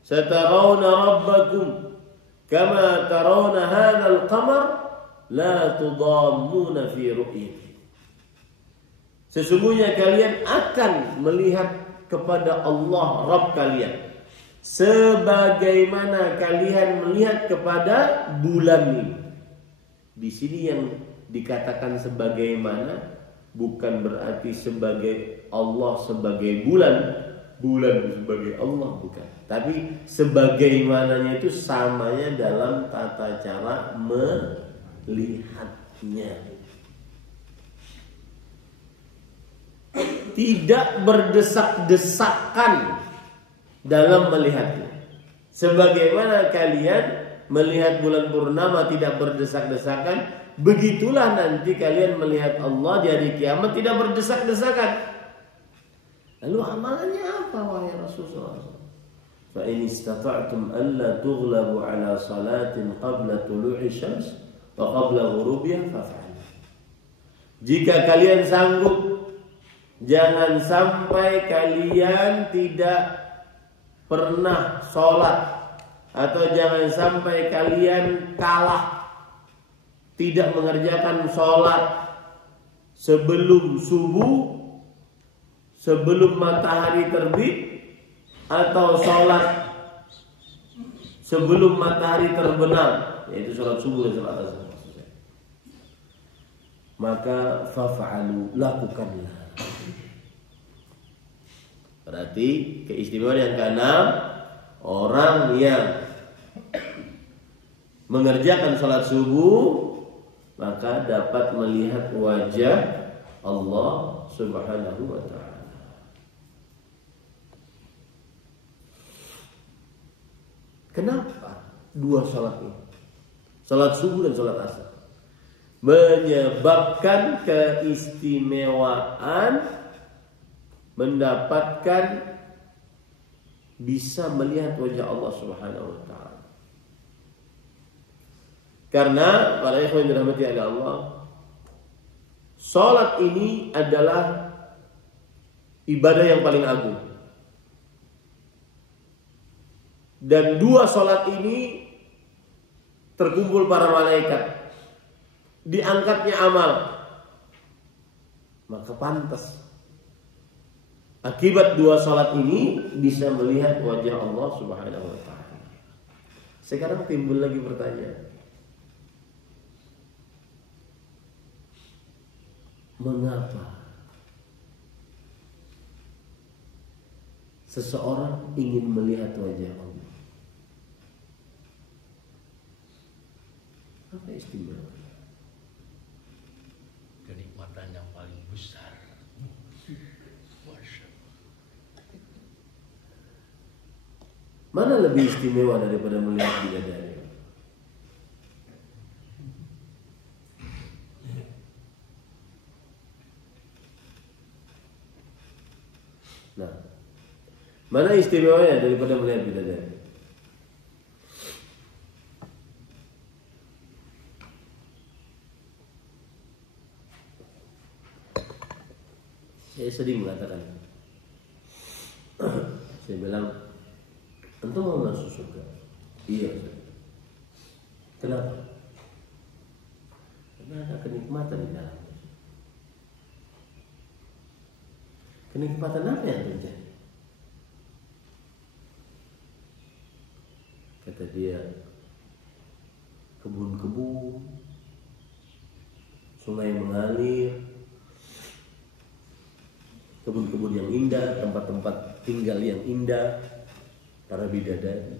satarawna rabbakum kama tarawna hadzal qamar la tudammuna fi ru'yati." Sesungguhnya kalian akan melihat kepada Allah Rabb kalian sebagaimana kalian melihat kepada bulan ini. Di sini yang dikatakan sebagaimana bukan berarti sebagai Allah sebagai bulan sebagai Allah, bukan. Tapi sebagaimananya itu samanya dalam tata cara melihatnya. Tidak berdesak-desakan dalam melihatnya. Sebagaimana kalian melihat bulan purnama tidak berdesak-desakan, begitulah nanti kalian melihat Allah di hari kiamat tidak berdesak-desakan. Lalu amalannya apa wahai Rasulullah? Fa in istata'tum alla tughlabu ala salatin qabla tulu'i syams wa qabla ghurubiha faf'alu. Jika kalian sanggup, jangan sampai kalian tidak pernah sholat, atau jangan sampai kalian kalah tidak mengerjakan sholat sebelum subuh, sebelum matahari terbit, atau sholat sebelum matahari terbenam, yaitu sholat subuh dan sholat asar. Maka faf'alu, lakukanlah. Berarti keistimewaan yang keenam, orang yang mengerjakan sholat subuh maka dapat melihat wajah Allah Subhanahu wa ta'ala. Kenapa dua sholat ini? Sholat subuh dan sholat asar menyebabkan keistimewaan mendapatkan bisa melihat wajah Allah Subhanahu wa ta'ala. Karena para ikhwan yang dirahmati oleh Allah, salat ini adalah ibadah yang paling agung. Dan dua salat ini terkumpul para malaikat, diangkatnya amal. Maka pantas akibat dua salat ini bisa melihat wajah Allah Subhanahu wa ta'ala. Sekarang timbul lagi pertanyaan, mengapa seseorang ingin melihat wajah Allah? Apa istimewa? Kenikmatan yang paling besar. Mana lebih istimewa daripada melihat bidadari? Nah, mana istimewanya daripada melihat bidadari? Saya sering mengatakan, saya bilang, antum mau masuk surga? Iya. Kenapa? Karena ada kenikmatan di dalamnya. Kenikmatan apa yang terjadi? Kata dia, kebun-kebun, sungai mengalir, kebun-kebun yang indah, tempat-tempat tinggal yang indah, para bidadari.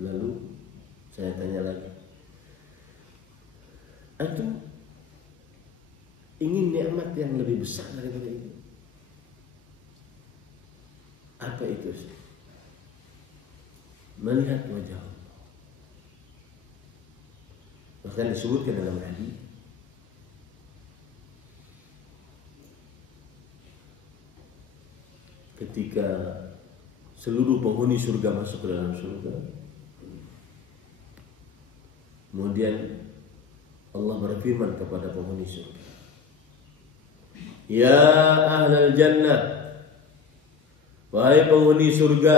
Lalu saya tanya lagi, antum ingin nikmat yang lebih besar daripada itu? Apa itu? Melihat wajah Allah. Bahkan disebutkan dalam hadis, ketika seluruh penghuni surga masuk ke dalam surga, kemudian Allah berfirman kepada penghuni surga, ya ahlal jannah, wahai penghuni surga,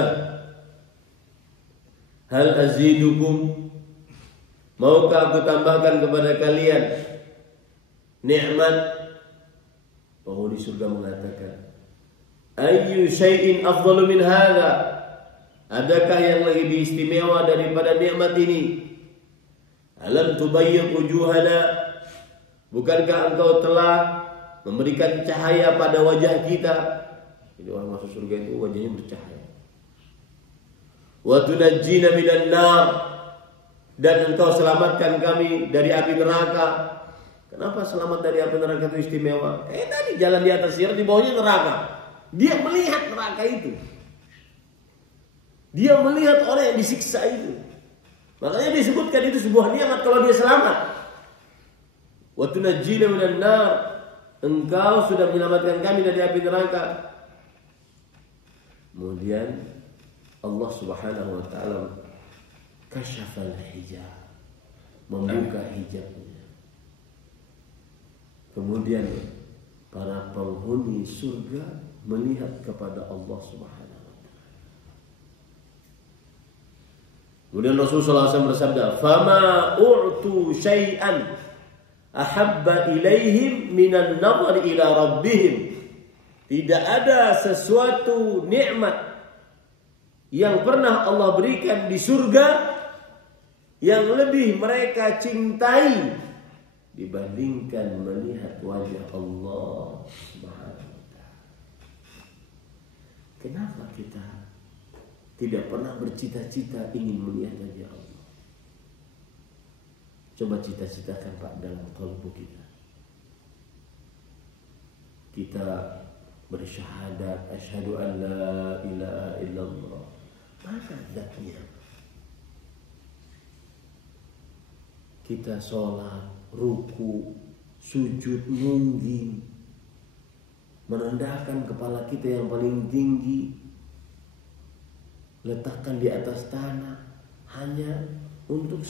hal azidukum, maukah aku tambahkan kepada kalian nikmat? Penghuni surga mengatakan, ayyu syai'in afdalu min hadha, adakah yang lebih istimewa daripada nikmat ini? Alam tubayyid wujuhana, bukankah engkau telah memberikan cahaya pada wajah kita? Jadi orang masuk surga itu wajahnya bercahaya. Wa tunajjina minan nar, dan engkau selamatkan kami dari api neraka. Kenapa selamat dari api neraka itu istimewa? Tadi jalan di atas sirat, di bawahnya neraka. Dia melihat neraka itu. Dia melihat orang yang disiksa itu. Makanya disebutkan itu sebuah nikmat kalau dia selamat. Wa tunajjina minan nar. Engkau sudah menyelamatkan kami dari api neraka. Kemudian Allah Subhanahu wa taala kasyafal hijab, membuka hijabnya. Kemudian para penghuni surga melihat kepada Allah Subhanahu wa taala. Kemudian Rasulullah SAW bersabda, "Fama u'tu syai'an ahabba ilaihim minan nadhar ila rabbihim." Tidak ada sesuatu nikmat yang pernah Allah berikan di surga yang lebih mereka cintai dibandingkan melihat wajah Allah Subhanahu wa taala. Kenapa kita tidak pernah bercita-cita ingin melihat wajah Allah? Coba cita-citakan Pak dalam kalbu kita. Kita bersyahadat asyhadu an la ilaha illallah. Mana zatnya? Kita sholat, ruku, sujud, nungging, merendahkan kepala kita yang paling tinggi, letakkan di atas tanah hanya untuk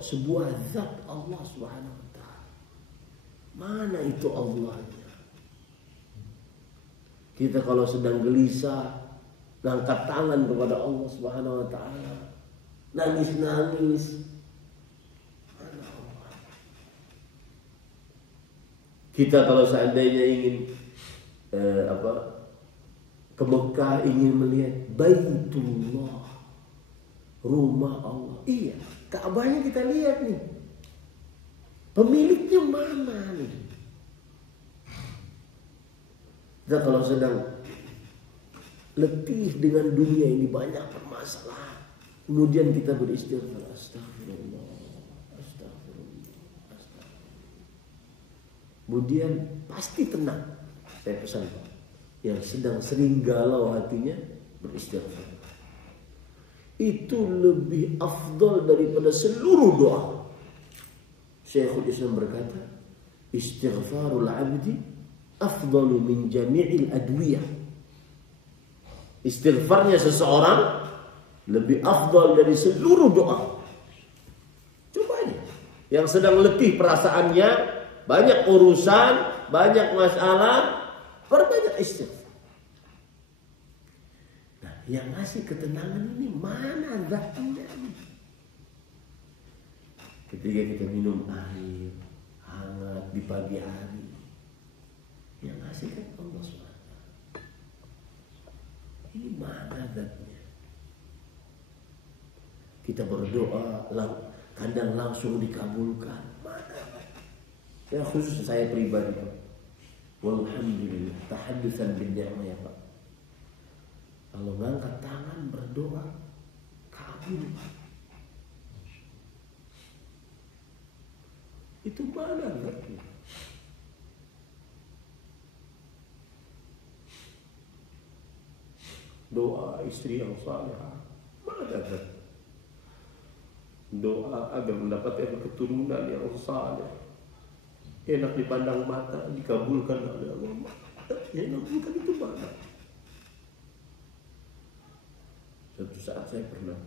sebuah zat Allah Subhanahu wa taala. Mana itu Allahnya? Kita kalau sedang gelisah, ngangkat tangan kepada Allah Subhanahu wa taala, nangis-nangis. Mana Allah? Kita kalau seandainya ingin ke Mekah, ingin melihat Baitullah, rumah Allah. Iya, Ka'bahnya kita lihat nih. Pemiliknya mana nih? Kita kalau sedang letih dengan dunia ini, banyak permasalahan, kemudian kita beristighfar, astagfirullah, astagfirullah, astagfirullah. Kemudian pasti tenang. Saya pesan Pak, yang sedang sering galau hatinya, beristighfar. Itu lebih afdal daripada seluruh doa. Syekhul Islam berkata, istighfarul abdi afdalu min jami'il adwiyah. Istighfarnya seseorang lebih afdal dari seluruh doa. Coba ini, yang sedang letih perasaannya, banyak urusan, banyak masalah, perbanyak istighfar. Nah, yang ngasih ketenangan ini mana zatnya? Ketika kita minum air hangat di pagi hari, yang ngasih kan Allah SWT. Ini mana zatnya? Kita berdoa, kadang langsung dikabulkan. Mana? Ya khusus saya pribadi Pak. Walhamdulillah, tahaddusan bin ni'mah ya Pak. Kalau ngangkat tangan berdoa, kabul. Itu mana zatnya? Doa istri yang salehah, mana zatnya? Doa agar mendapatkan keturunan yang saleh, enak dipandang mata, dikabulkan oleh Allah. Yang dikabulkan itu mana? Suatu saat saya pernah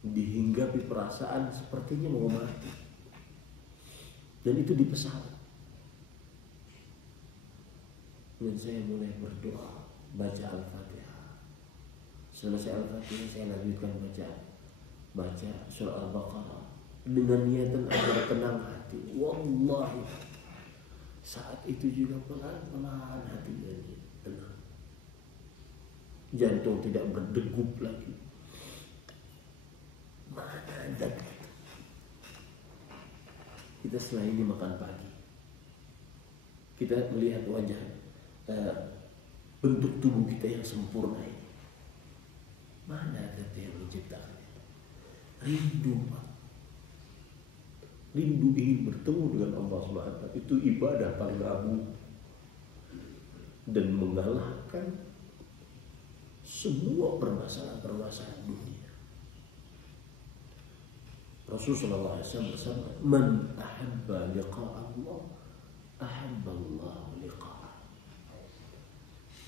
dihinggapi perasaan sepertinya mau mati, dan itu di pesawat. Dan saya mulai berdoa, baca Al-Fatihah. Selesai Al-Fatihah saya lanjutkan baca surah Al-Baqarah dengan niatan agar tenang hati. Wallahi saat itu juga pelan-pelan hatinya tenang, jantung tidak berdegup lagi. Mana zat itu? Kita setelah ini makan pagi, kita melihat wajah, bentuk tubuh kita yang sempurna ini. Mana zat yang menciptakan itu? Rindu Pak. Rindu ingin bertemu dengan Allah SWT. Itu ibadah paling agung. dan mengalahkan semua permasalahan-permasalahan dunia. Rasulullah SAW bersabda, "Man ahabba liqa Allah, ahabba Allah liqa'ah."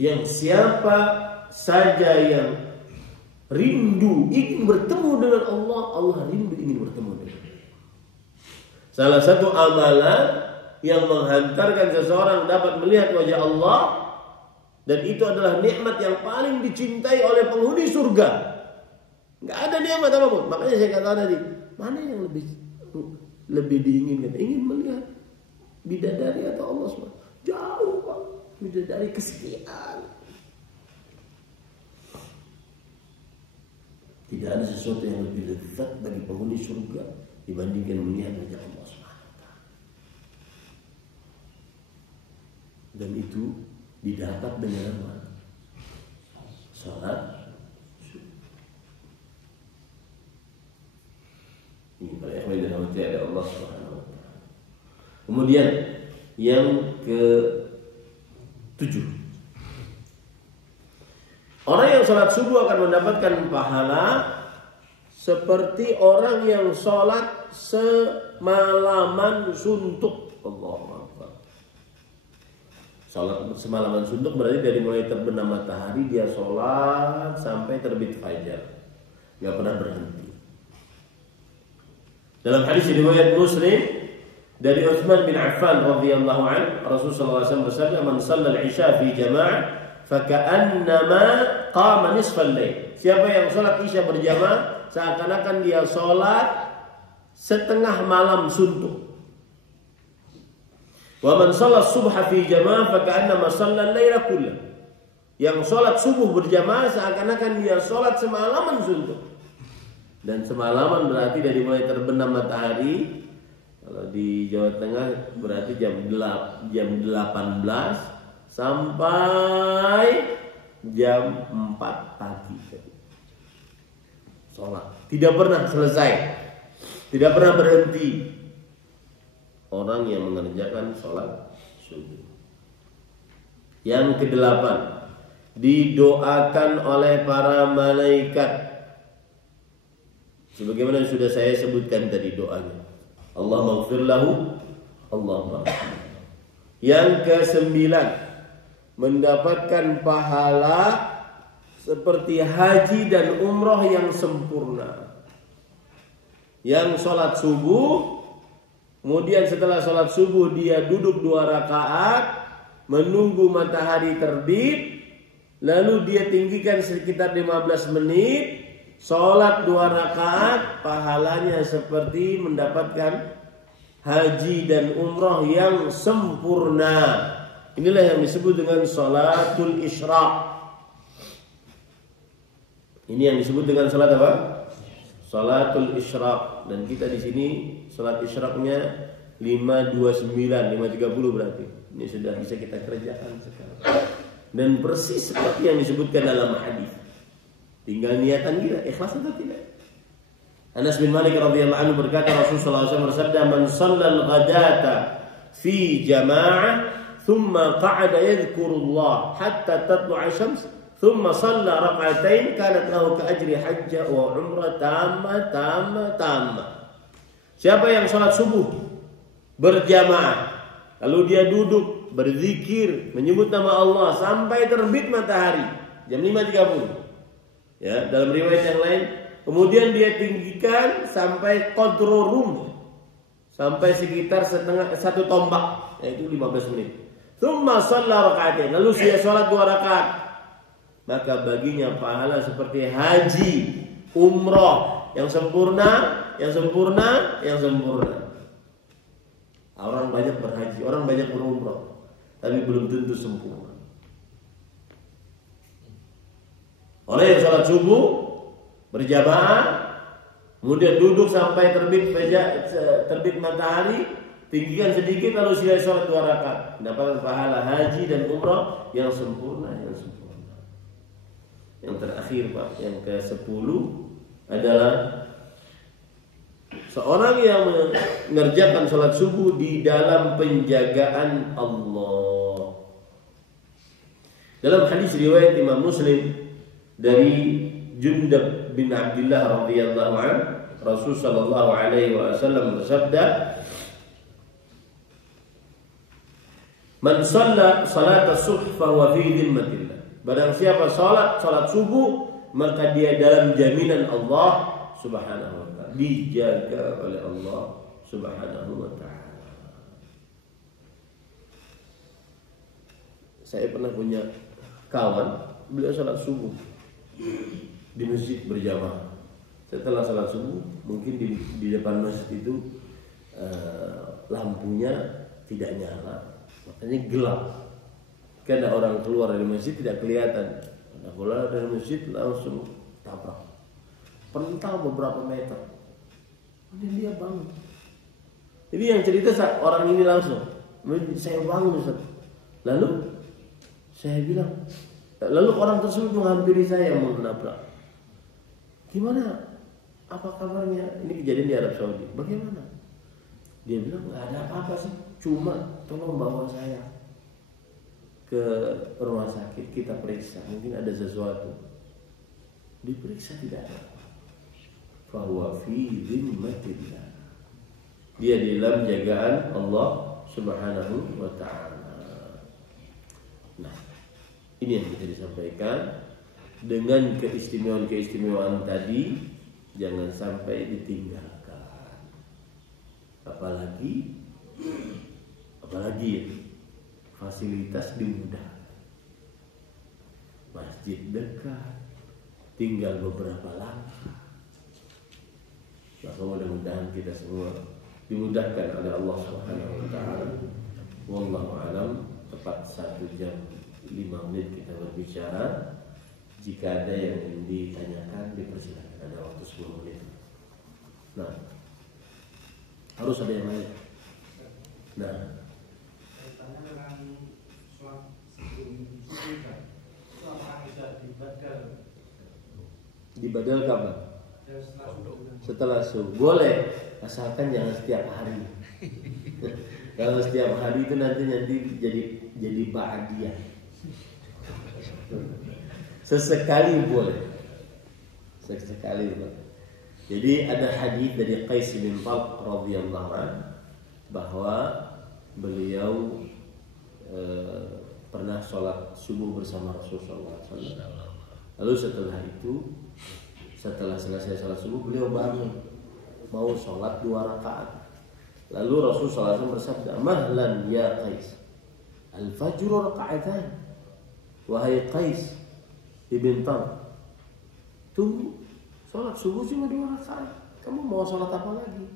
Yang siapa saja yang rindu ingin bertemu dengan Allah, Allah rindu ingin bertemu dengan dia. Salah satu amalan yang menghantarkan seseorang dapat melihat wajah Allah, dan itu adalah nikmat yang paling dicintai oleh penghuni surga. Nggak ada nikmat apapun. Makanya saya katakan tadi, mana yang lebih diinginkan? Ingin melihat bidadari atau Allah SWT? Jauh Pak, bidadari kesekian. Tidak ada sesuatu yang lebih lezat bagi penghuni surga dibandingkan melihat wajah Allah SWT. Dan itu didapat dengan apa? Salat subuh. Ini para ikhwan yang dirahmati oleh Allah Subhanahu wa taala. Kemudian yang ke-7. Orang yang salat subuh akan mendapatkan pahala seperti orang yang salat semalaman suntuk. Allahu Akbar. Salat semalaman suntuk berarti dari mulai terbenam matahari dia salat sampai terbit fajar, nggak pernah berhenti. Dalam hadis riwayat Muslim dari Utsman bin Affan radhiyallahu anhu, Rasulullah SAW bersabda, "Man shalla al-isya fi jama'ah, faka'annama qama nisfal lail." Siapa yang salat isya berjamaah, seakan-akan dia salat setengah malam suntuk. Wa man shalla subha fi jamaah, faka'annama shalla al-laila kullah. Yang salat subuh berjamaah seakan-akan dia salat semalaman suntuk. Dan semalaman berarti dari mulai terbenam matahari, kalau di Jawa Tengah berarti jam 18 sampai jam 4 pagi. Salat tidak pernah selesai, tidak pernah berhenti. Orang yang mengerjakan salat subuh. Yang ke-8, didoakan oleh para malaikat. Sebagaimana yang sudah saya sebutkan tadi doanya. Allahumma ighfir lahu, Allahumma arhamhu. Yang ke-9, mendapatkan pahala seperti haji dan umroh yang sempurna. Yang salat subuh, kemudian setelah salat subuh dia duduk 2 rakaat, menunggu matahari terbit, lalu dia tinggikan sekitar 15 menit, salat 2 rakaat, pahalanya seperti mendapatkan haji dan umrah yang sempurna. Inilah yang disebut dengan salatul isyraq. Ini yang disebut dengan salat apa? Salatul isyraq. Dan kita di sini salat isyraqnya 5:29, 5:30 berarti. Ini sudah bisa kita kerjakan sekarang. Dan persis seperti yang disebutkan dalam hadis. Tinggal niatan kita, ikhlas atau tidak. Anas bin Malik radhiyallahu anhu berkata, Rasulullah SAW bersabda, "Man shallal ghadata fi jama'ah, thumma qa'ada yadhkurullah hatta tatlu'a syams, thumma shalla rak'atain, kanat lahu ka'ajri hajjah wa umrah tamma." Siapa yang salat subuh berjamaah, lalu dia duduk berzikir, menyebut nama Allah sampai terbit matahari jam 5:30. Ya, dalam riwayat yang lain, kemudian dia tinggikan sampai qadru rum, sampai sekitar 1 tombak, yaitu 15 menit. Tsumma shalla rak'atain, lalu dia salat 2 rakaat. Maka baginya pahala seperti haji, umrah yang sempurna, yang sempurna, yang sempurna. Orang banyak berhaji, orang banyak berumrah, tapi belum tentu sempurna. Oleh yang salat subuh berjamaah, kemudian duduk sampai terbit matahari, tinggikan sedikit lalu sila salat 2 rakaat, mendapatkan pahala haji dan umrah yang sempurna, yang sempurna. Yang terakhir Pak, yang ke-10 adalah seorang yang mengerjakan salat subuh di dalam penjagaan Allah. Dalam hadis riwayat Imam Muslim dari Jundab bin Abdullah radhiyallahu anhu, Rasul sallallahu alaihi wasallam bersabda, "Man shalla salat as-subh fa huwa fi dhimmatillah." Barang siapa salat subuh, maka dia dalam jaminan Allah Subhanahu wa taala, dijaga oleh Allah Subhanahu wa taala. Saya pernah punya kawan, beliau salat subuh di masjid berjamaah. Setelah salat subuh, mungkin di depan masjid itu lampunya tidak nyala, makanya gelap. Karena orang keluar dari masjid tidak kelihatan. Nah, keluar dari masjid langsung tabrak, pental beberapa meter. Kemudian dia bangun. Jadi yang cerita orang ini langsung, saya bangun Ustaz. Lalu saya bilang, lalu orang tersebut menghampiri saya mau menabrak. Gimana? Apa kabarnya? Ini kejadian di Arab Saudi. Bagaimana? Dia bilang nggak ada apa-apa sih, cuma tolong bawa saya ke rumah sakit, kita periksa, mungkin ada sesuatu. Diperiksa tidak ada. Fahuwa fi dhimmatillah. Dia di dalam jagaan Allah Subhanahu wa taala. Nah, ini yang bisa disampaikan. Dengan keistimewaan-keistimewaan tadi, jangan sampai ditinggalkan. Apalagi fasilitas dimudahkan. Masjid dekat, tinggal beberapa langkah. Maka mudah-mudahan kita semua dimudahkan oleh Allah Subhanahu wa taala. Wallahu a'lam. Tepat 1 jam 5 menit kita berbicara. Jika ada yang ingin ditanyakan, dipersilakan. Ada waktu 10 menit. Nah, harus ada yang lain. Nah, tanya dengan sholat sebelum subuh kan, itu apakah bisa dibadal? Dibadal kapan? Setelah Setelah subuh. Boleh, asalkan jangan setiap hari. Kalau setiap hari itu nanti jadi ba'diyah. Sesekali boleh. Sesekali boleh. Jadi ada hadis dari Qais bin Talq radhiyallahu anhu bahwa beliau pernah sholat subuh bersama Rasulullah SAW. Lalu setelah selesai sholat subuh, beliau bangun mau sholat 2 rakaat. Lalu Rasulullah SAW bersabda, "Mahlan ya Qais, al-fajru raka'atan." Wahai Qais ibn Talq, tunggu, sholat subuh cuma 2 rakaat, kamu mau sholat apa lagi?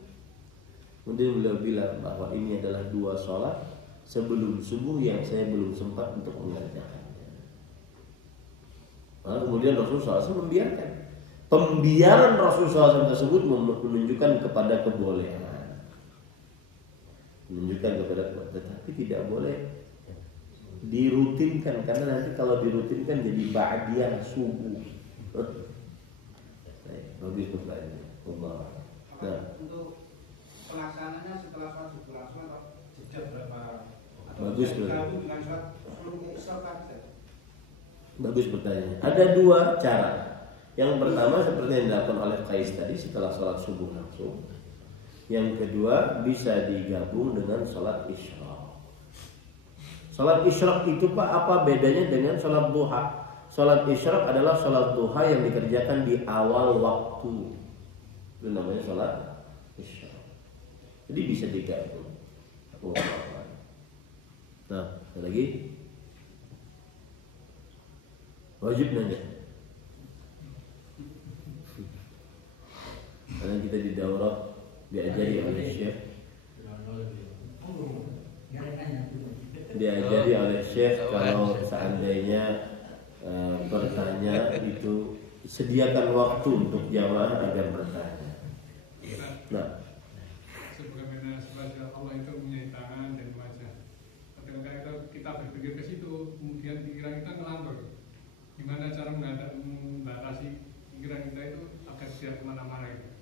Kemudian beliau bilang bahwa ini adalah 2 sholat sebelum subuh yang saya belum sempat untuk mengerjakannya. Nah, kemudian Rasulullah SAW membiarkan. Pembiaran Rasulullah SAW tersebut menunjukkan kepada kebolehan. Tetapi tidak boleh dirutinkan, karena nanti kalau dirutinkan jadi ba'diyah subuh. Lebih bertanya. Nah, untuk pelaksananya setelah sholat subuh langsung atau jeda berapa? Bagus bergabung dengan sholat sebelum isya saja. Bagus bertanya. Ada 2 cara. Yang pertama seperti yang dilakukan oleh Qais tadi setelah sholat subuh langsung. Yang kedua bisa digabung dengan sholat isyraq. Sholat isyraq itu Pak, apa bedanya dengan sholat duha? Sholat isyraq adalah sholat duha yang dikerjakan di awal waktu. Itu namanya sholat isyraq. Jadi bisa digabung. Nah, ada lagi? Wajib nanya. Karena kita di daurah diajari oleh Syekh. Diajari oleh Syekh kalau seandainya bertanya itu sediakan waktu untuk jamaah agar bertanya. Nah, sebagaimana sebagai Allah itu punya tangan dan wajah. Ketika kita berpikir ke situ, kemudian pikiran kita ngelantur. Gimana cara membatasi pikiran kita itu agar tidak kemana-mana itu?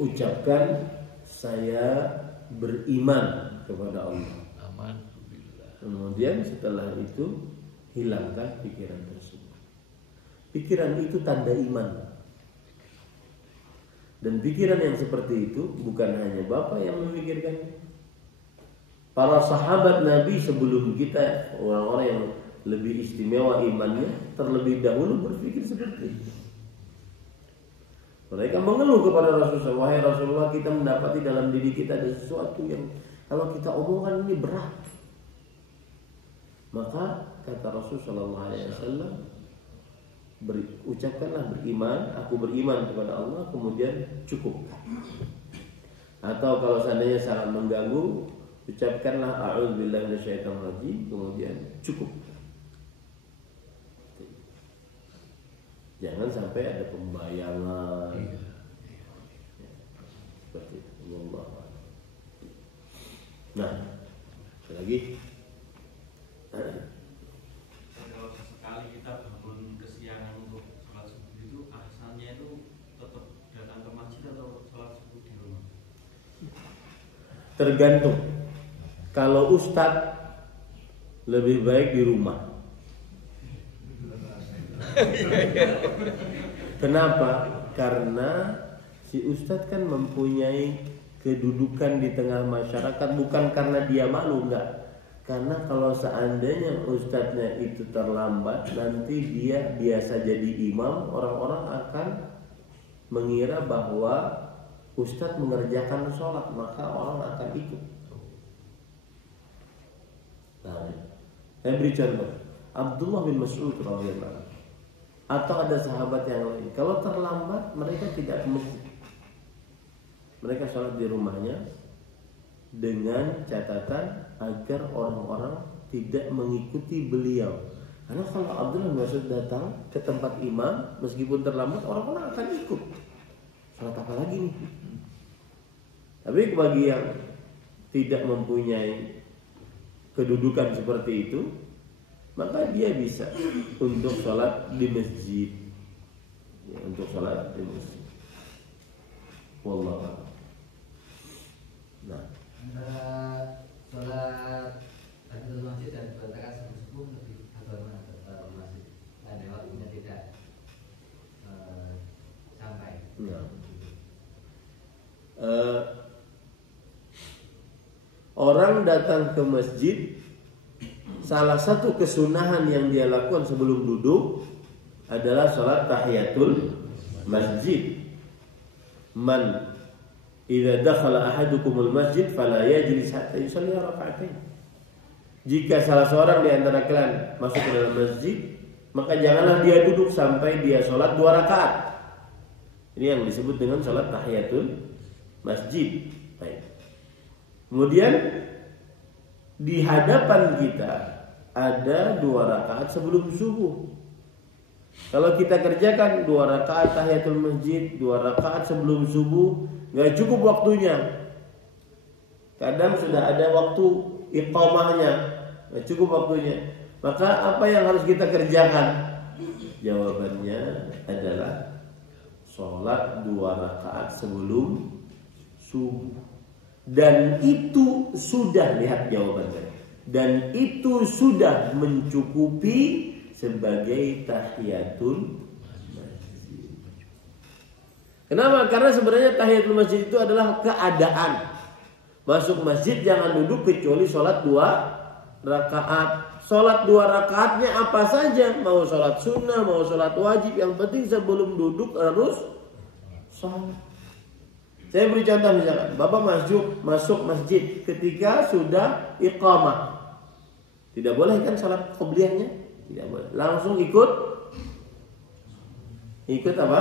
Ucapkan saya beriman kepada Allah. Aman. Kemudian setelah itu hilangkan pikiran tersebut. Pikiran itu tanda iman. Dan pikiran yang seperti itu bukan hanya Bapak yang memikirkannya. Para sahabat Nabi sebelum kita, orang-orang yang lebih istimewa imannya, terlebih dahulu berpikir seperti itu. Mereka mengeluh kepada Rasulullah, wahai Rasulullah, kita mendapati dalam diri kita ada sesuatu yang kalau kita omongkan ini berat. Maka kata Rasulullah SAW, ucapkanlah beriman, aku beriman kepada Allah, kemudian cukup. Atau kalau seandainya sangat mengganggu, ucapkanlah a'udzubillahi minasyaitonir rajim, kemudian cukup. Jangan sampai ada pembayangan. Seperti itu. Allah. Nah, lagi. Kalau sekali kita bangun kesiangan untuk sholat subuh itu, asalnya itu tetap datang ke masjid atau sholat subuh di rumah? Tergantung. Kalau ustadz lebih baik di rumah. Kenapa? Karena si ustadz kan mempunyai kedudukan di tengah masyarakat, bukan karena dia malu, enggak. Karena kalau seandainya ustadznya itu terlambat, nanti dia biasa jadi imam, orang-orang akan mengira bahwa ustadz mengerjakan sholat, maka orang akan ikut. Nah, saya beri contoh Abdullah bin Mas'ud radhiyallahu anhu. Atau ada sahabat yang lain, kalau terlambat mereka tidak ke masjid, mereka sholat di rumahnya dengan catatan agar orang-orang tidak mengikuti beliau. Karena kalau Abdullah bin Mas'ud datang ke tempat imam meskipun terlambat, orang-orang akan ikut. Sholat apa lagi nih? Tapi bagi yang tidak mempunyai kedudukan seperti itu, maka dia bisa untuk sholat di masjid, ya, untuk sholat di masjid. Wallahu a'lam. Nah, sholat tahiyatul masjid dan berangkat subuh lebih bagaimana masjid? Dan waktunya tidak sampai. nah. Orang datang ke masjid, salah satu kesunahan yang dia lakukan sebelum duduk adalah sholat tahiyatul masjid. Man idza dakhala ahadukumul masjid fala yajlis hatta yusalli rak'atain. Jika salah seorang di antara kalian masuk ke dalam masjid, maka janganlah dia duduk sampai dia sholat 2 rakaat. Ini yang disebut dengan sholat tahiyatul masjid. Baik. Kemudian di hadapan kita ada 2 rakaat sebelum subuh. Kalau kita kerjakan 2 rakaat tahiyatul masjid, 2 rakaat sebelum subuh, nggak cukup waktunya. Kadang sudah ada waktu iqamahnya, nggak cukup waktunya. Maka apa yang harus kita kerjakan? Jawabannya adalah sholat 2 rakaat sebelum subuh. Dan itu sudah, lihat jawabannya, dan itu sudah mencukupi sebagai tahiyatul masjid. Kenapa? Karena sebenarnya tahiyatul masjid itu adalah keadaan. Masuk masjid jangan duduk kecuali sholat 2 rakaat. Sholat 2 rakaatnya apa saja, mau sholat sunnah, mau sholat wajib, yang penting sebelum duduk harus sholat. Saya beri contoh misalkan, Bapak masuk masjid ketika sudah iqamah. Tidak boleh kan salat qobliyahnya? Tidak boleh. Langsung ikut apa?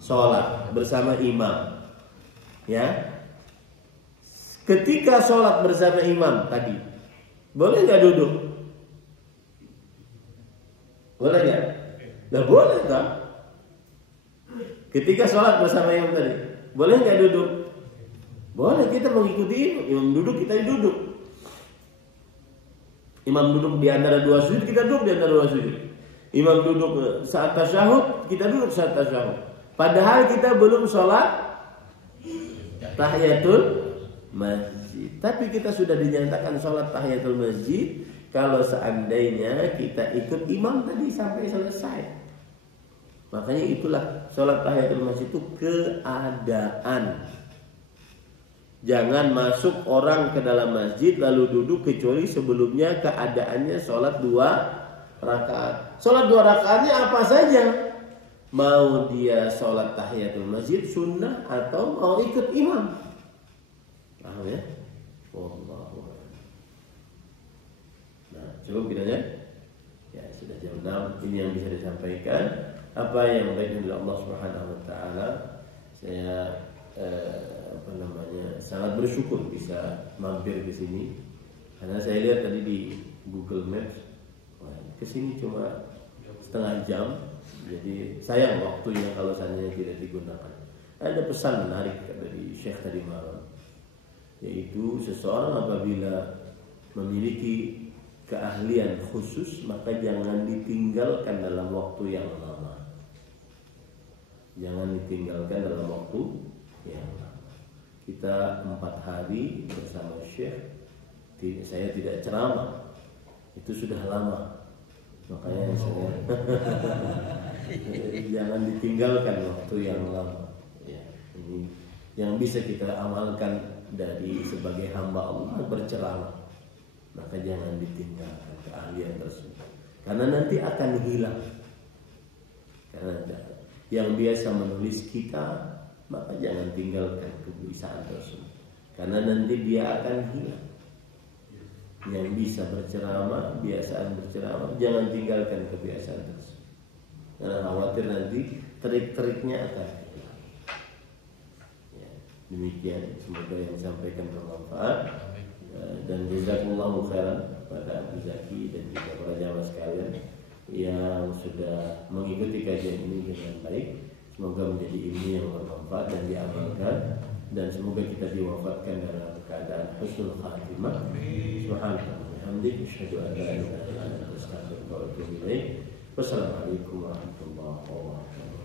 Salat bersama imam. Ya. Ketika salat bersama imam tadi, boleh enggak duduk? Boleh enggak? Enggak boleh enggak? Ketika salat bersama imam tadi, boleh nggak duduk? Boleh, kita mengikuti imam duduk, kita duduk. Imam duduk di antara 2 sujud, kita duduk di antara 2 sujud. Imam duduk saat tasyahud, kita duduk saat tasyahud. Padahal kita belum sholat tahiyatul masjid. Tapi kita sudah dinyatakan sholat tahiyatul masjid, kalau seandainya kita ikut imam tadi sampai selesai. Makanya itulah sholat tahiyatul masjid itu keadaan. Jangan masuk orang ke dalam masjid lalu duduk kecuali sebelumnya keadaannya sholat 2 rakaat. Sholat 2 rakaatnya apa saja? Mau dia sholat tahiyatul masjid sunnah atau mau ikut imam. Paham ya? Wallahu a'lam. Nah, cukup kiranya? Ya, sudah jam 6. Ini yang bisa disampaikan. Apa yang baik dari Allah Subhanahu wa taala. Saya sangat bersyukur bisa mampir ke sini. Karena saya lihat tadi di Google Maps ke sini cuma setengah jam. Jadi sayang waktunya kalau seandainya tidak digunakan. Ada pesan menarik dari Syekh tadi malam, yaitu seseorang apabila memiliki keahlian khusus maka jangan ditinggalkan dalam waktu yang lama. Jangan ditinggalkan dalam waktu yang lama. Kita 4 hari bersama Syekh, saya tidak ceramah, itu sudah lama. Makanya saya jangan ditinggalkan waktu yang lama. Ya, ini yang bisa kita amalkan dari sebagai hamba Allah berceramah. Maka jangan ditinggalkan keahlian tersebut, karena nanti akan hilang. Karena yang biasa menulis kita, maka jangan tinggalkan kebiasaan tersebut, karena nanti dia akan hilang. Yang bisa berceramah, kebiasaan berceramah, jangan tinggalkan kebiasaan tersebut, karena khawatir nanti trik-triknya akan hilang. Ya, demikian, semoga yang disampaikan bermanfaat. Dan jazakumullahu khairan pada Abu Zaki dan juga para jamaah sekalian yang sudah mengikuti kajian ini dengan baik. Semoga menjadi ilmu yang bermanfaat dan diamalkan, dan semoga kita diwafatkan dalam keadaan husnul khatimah. Subhanallah wa bihamdihi, asyhadu an la ilaha illa anta, astaghfiruka wa atubu ilaik. Wassalamualaikum warahmatullahi wabarakatuh.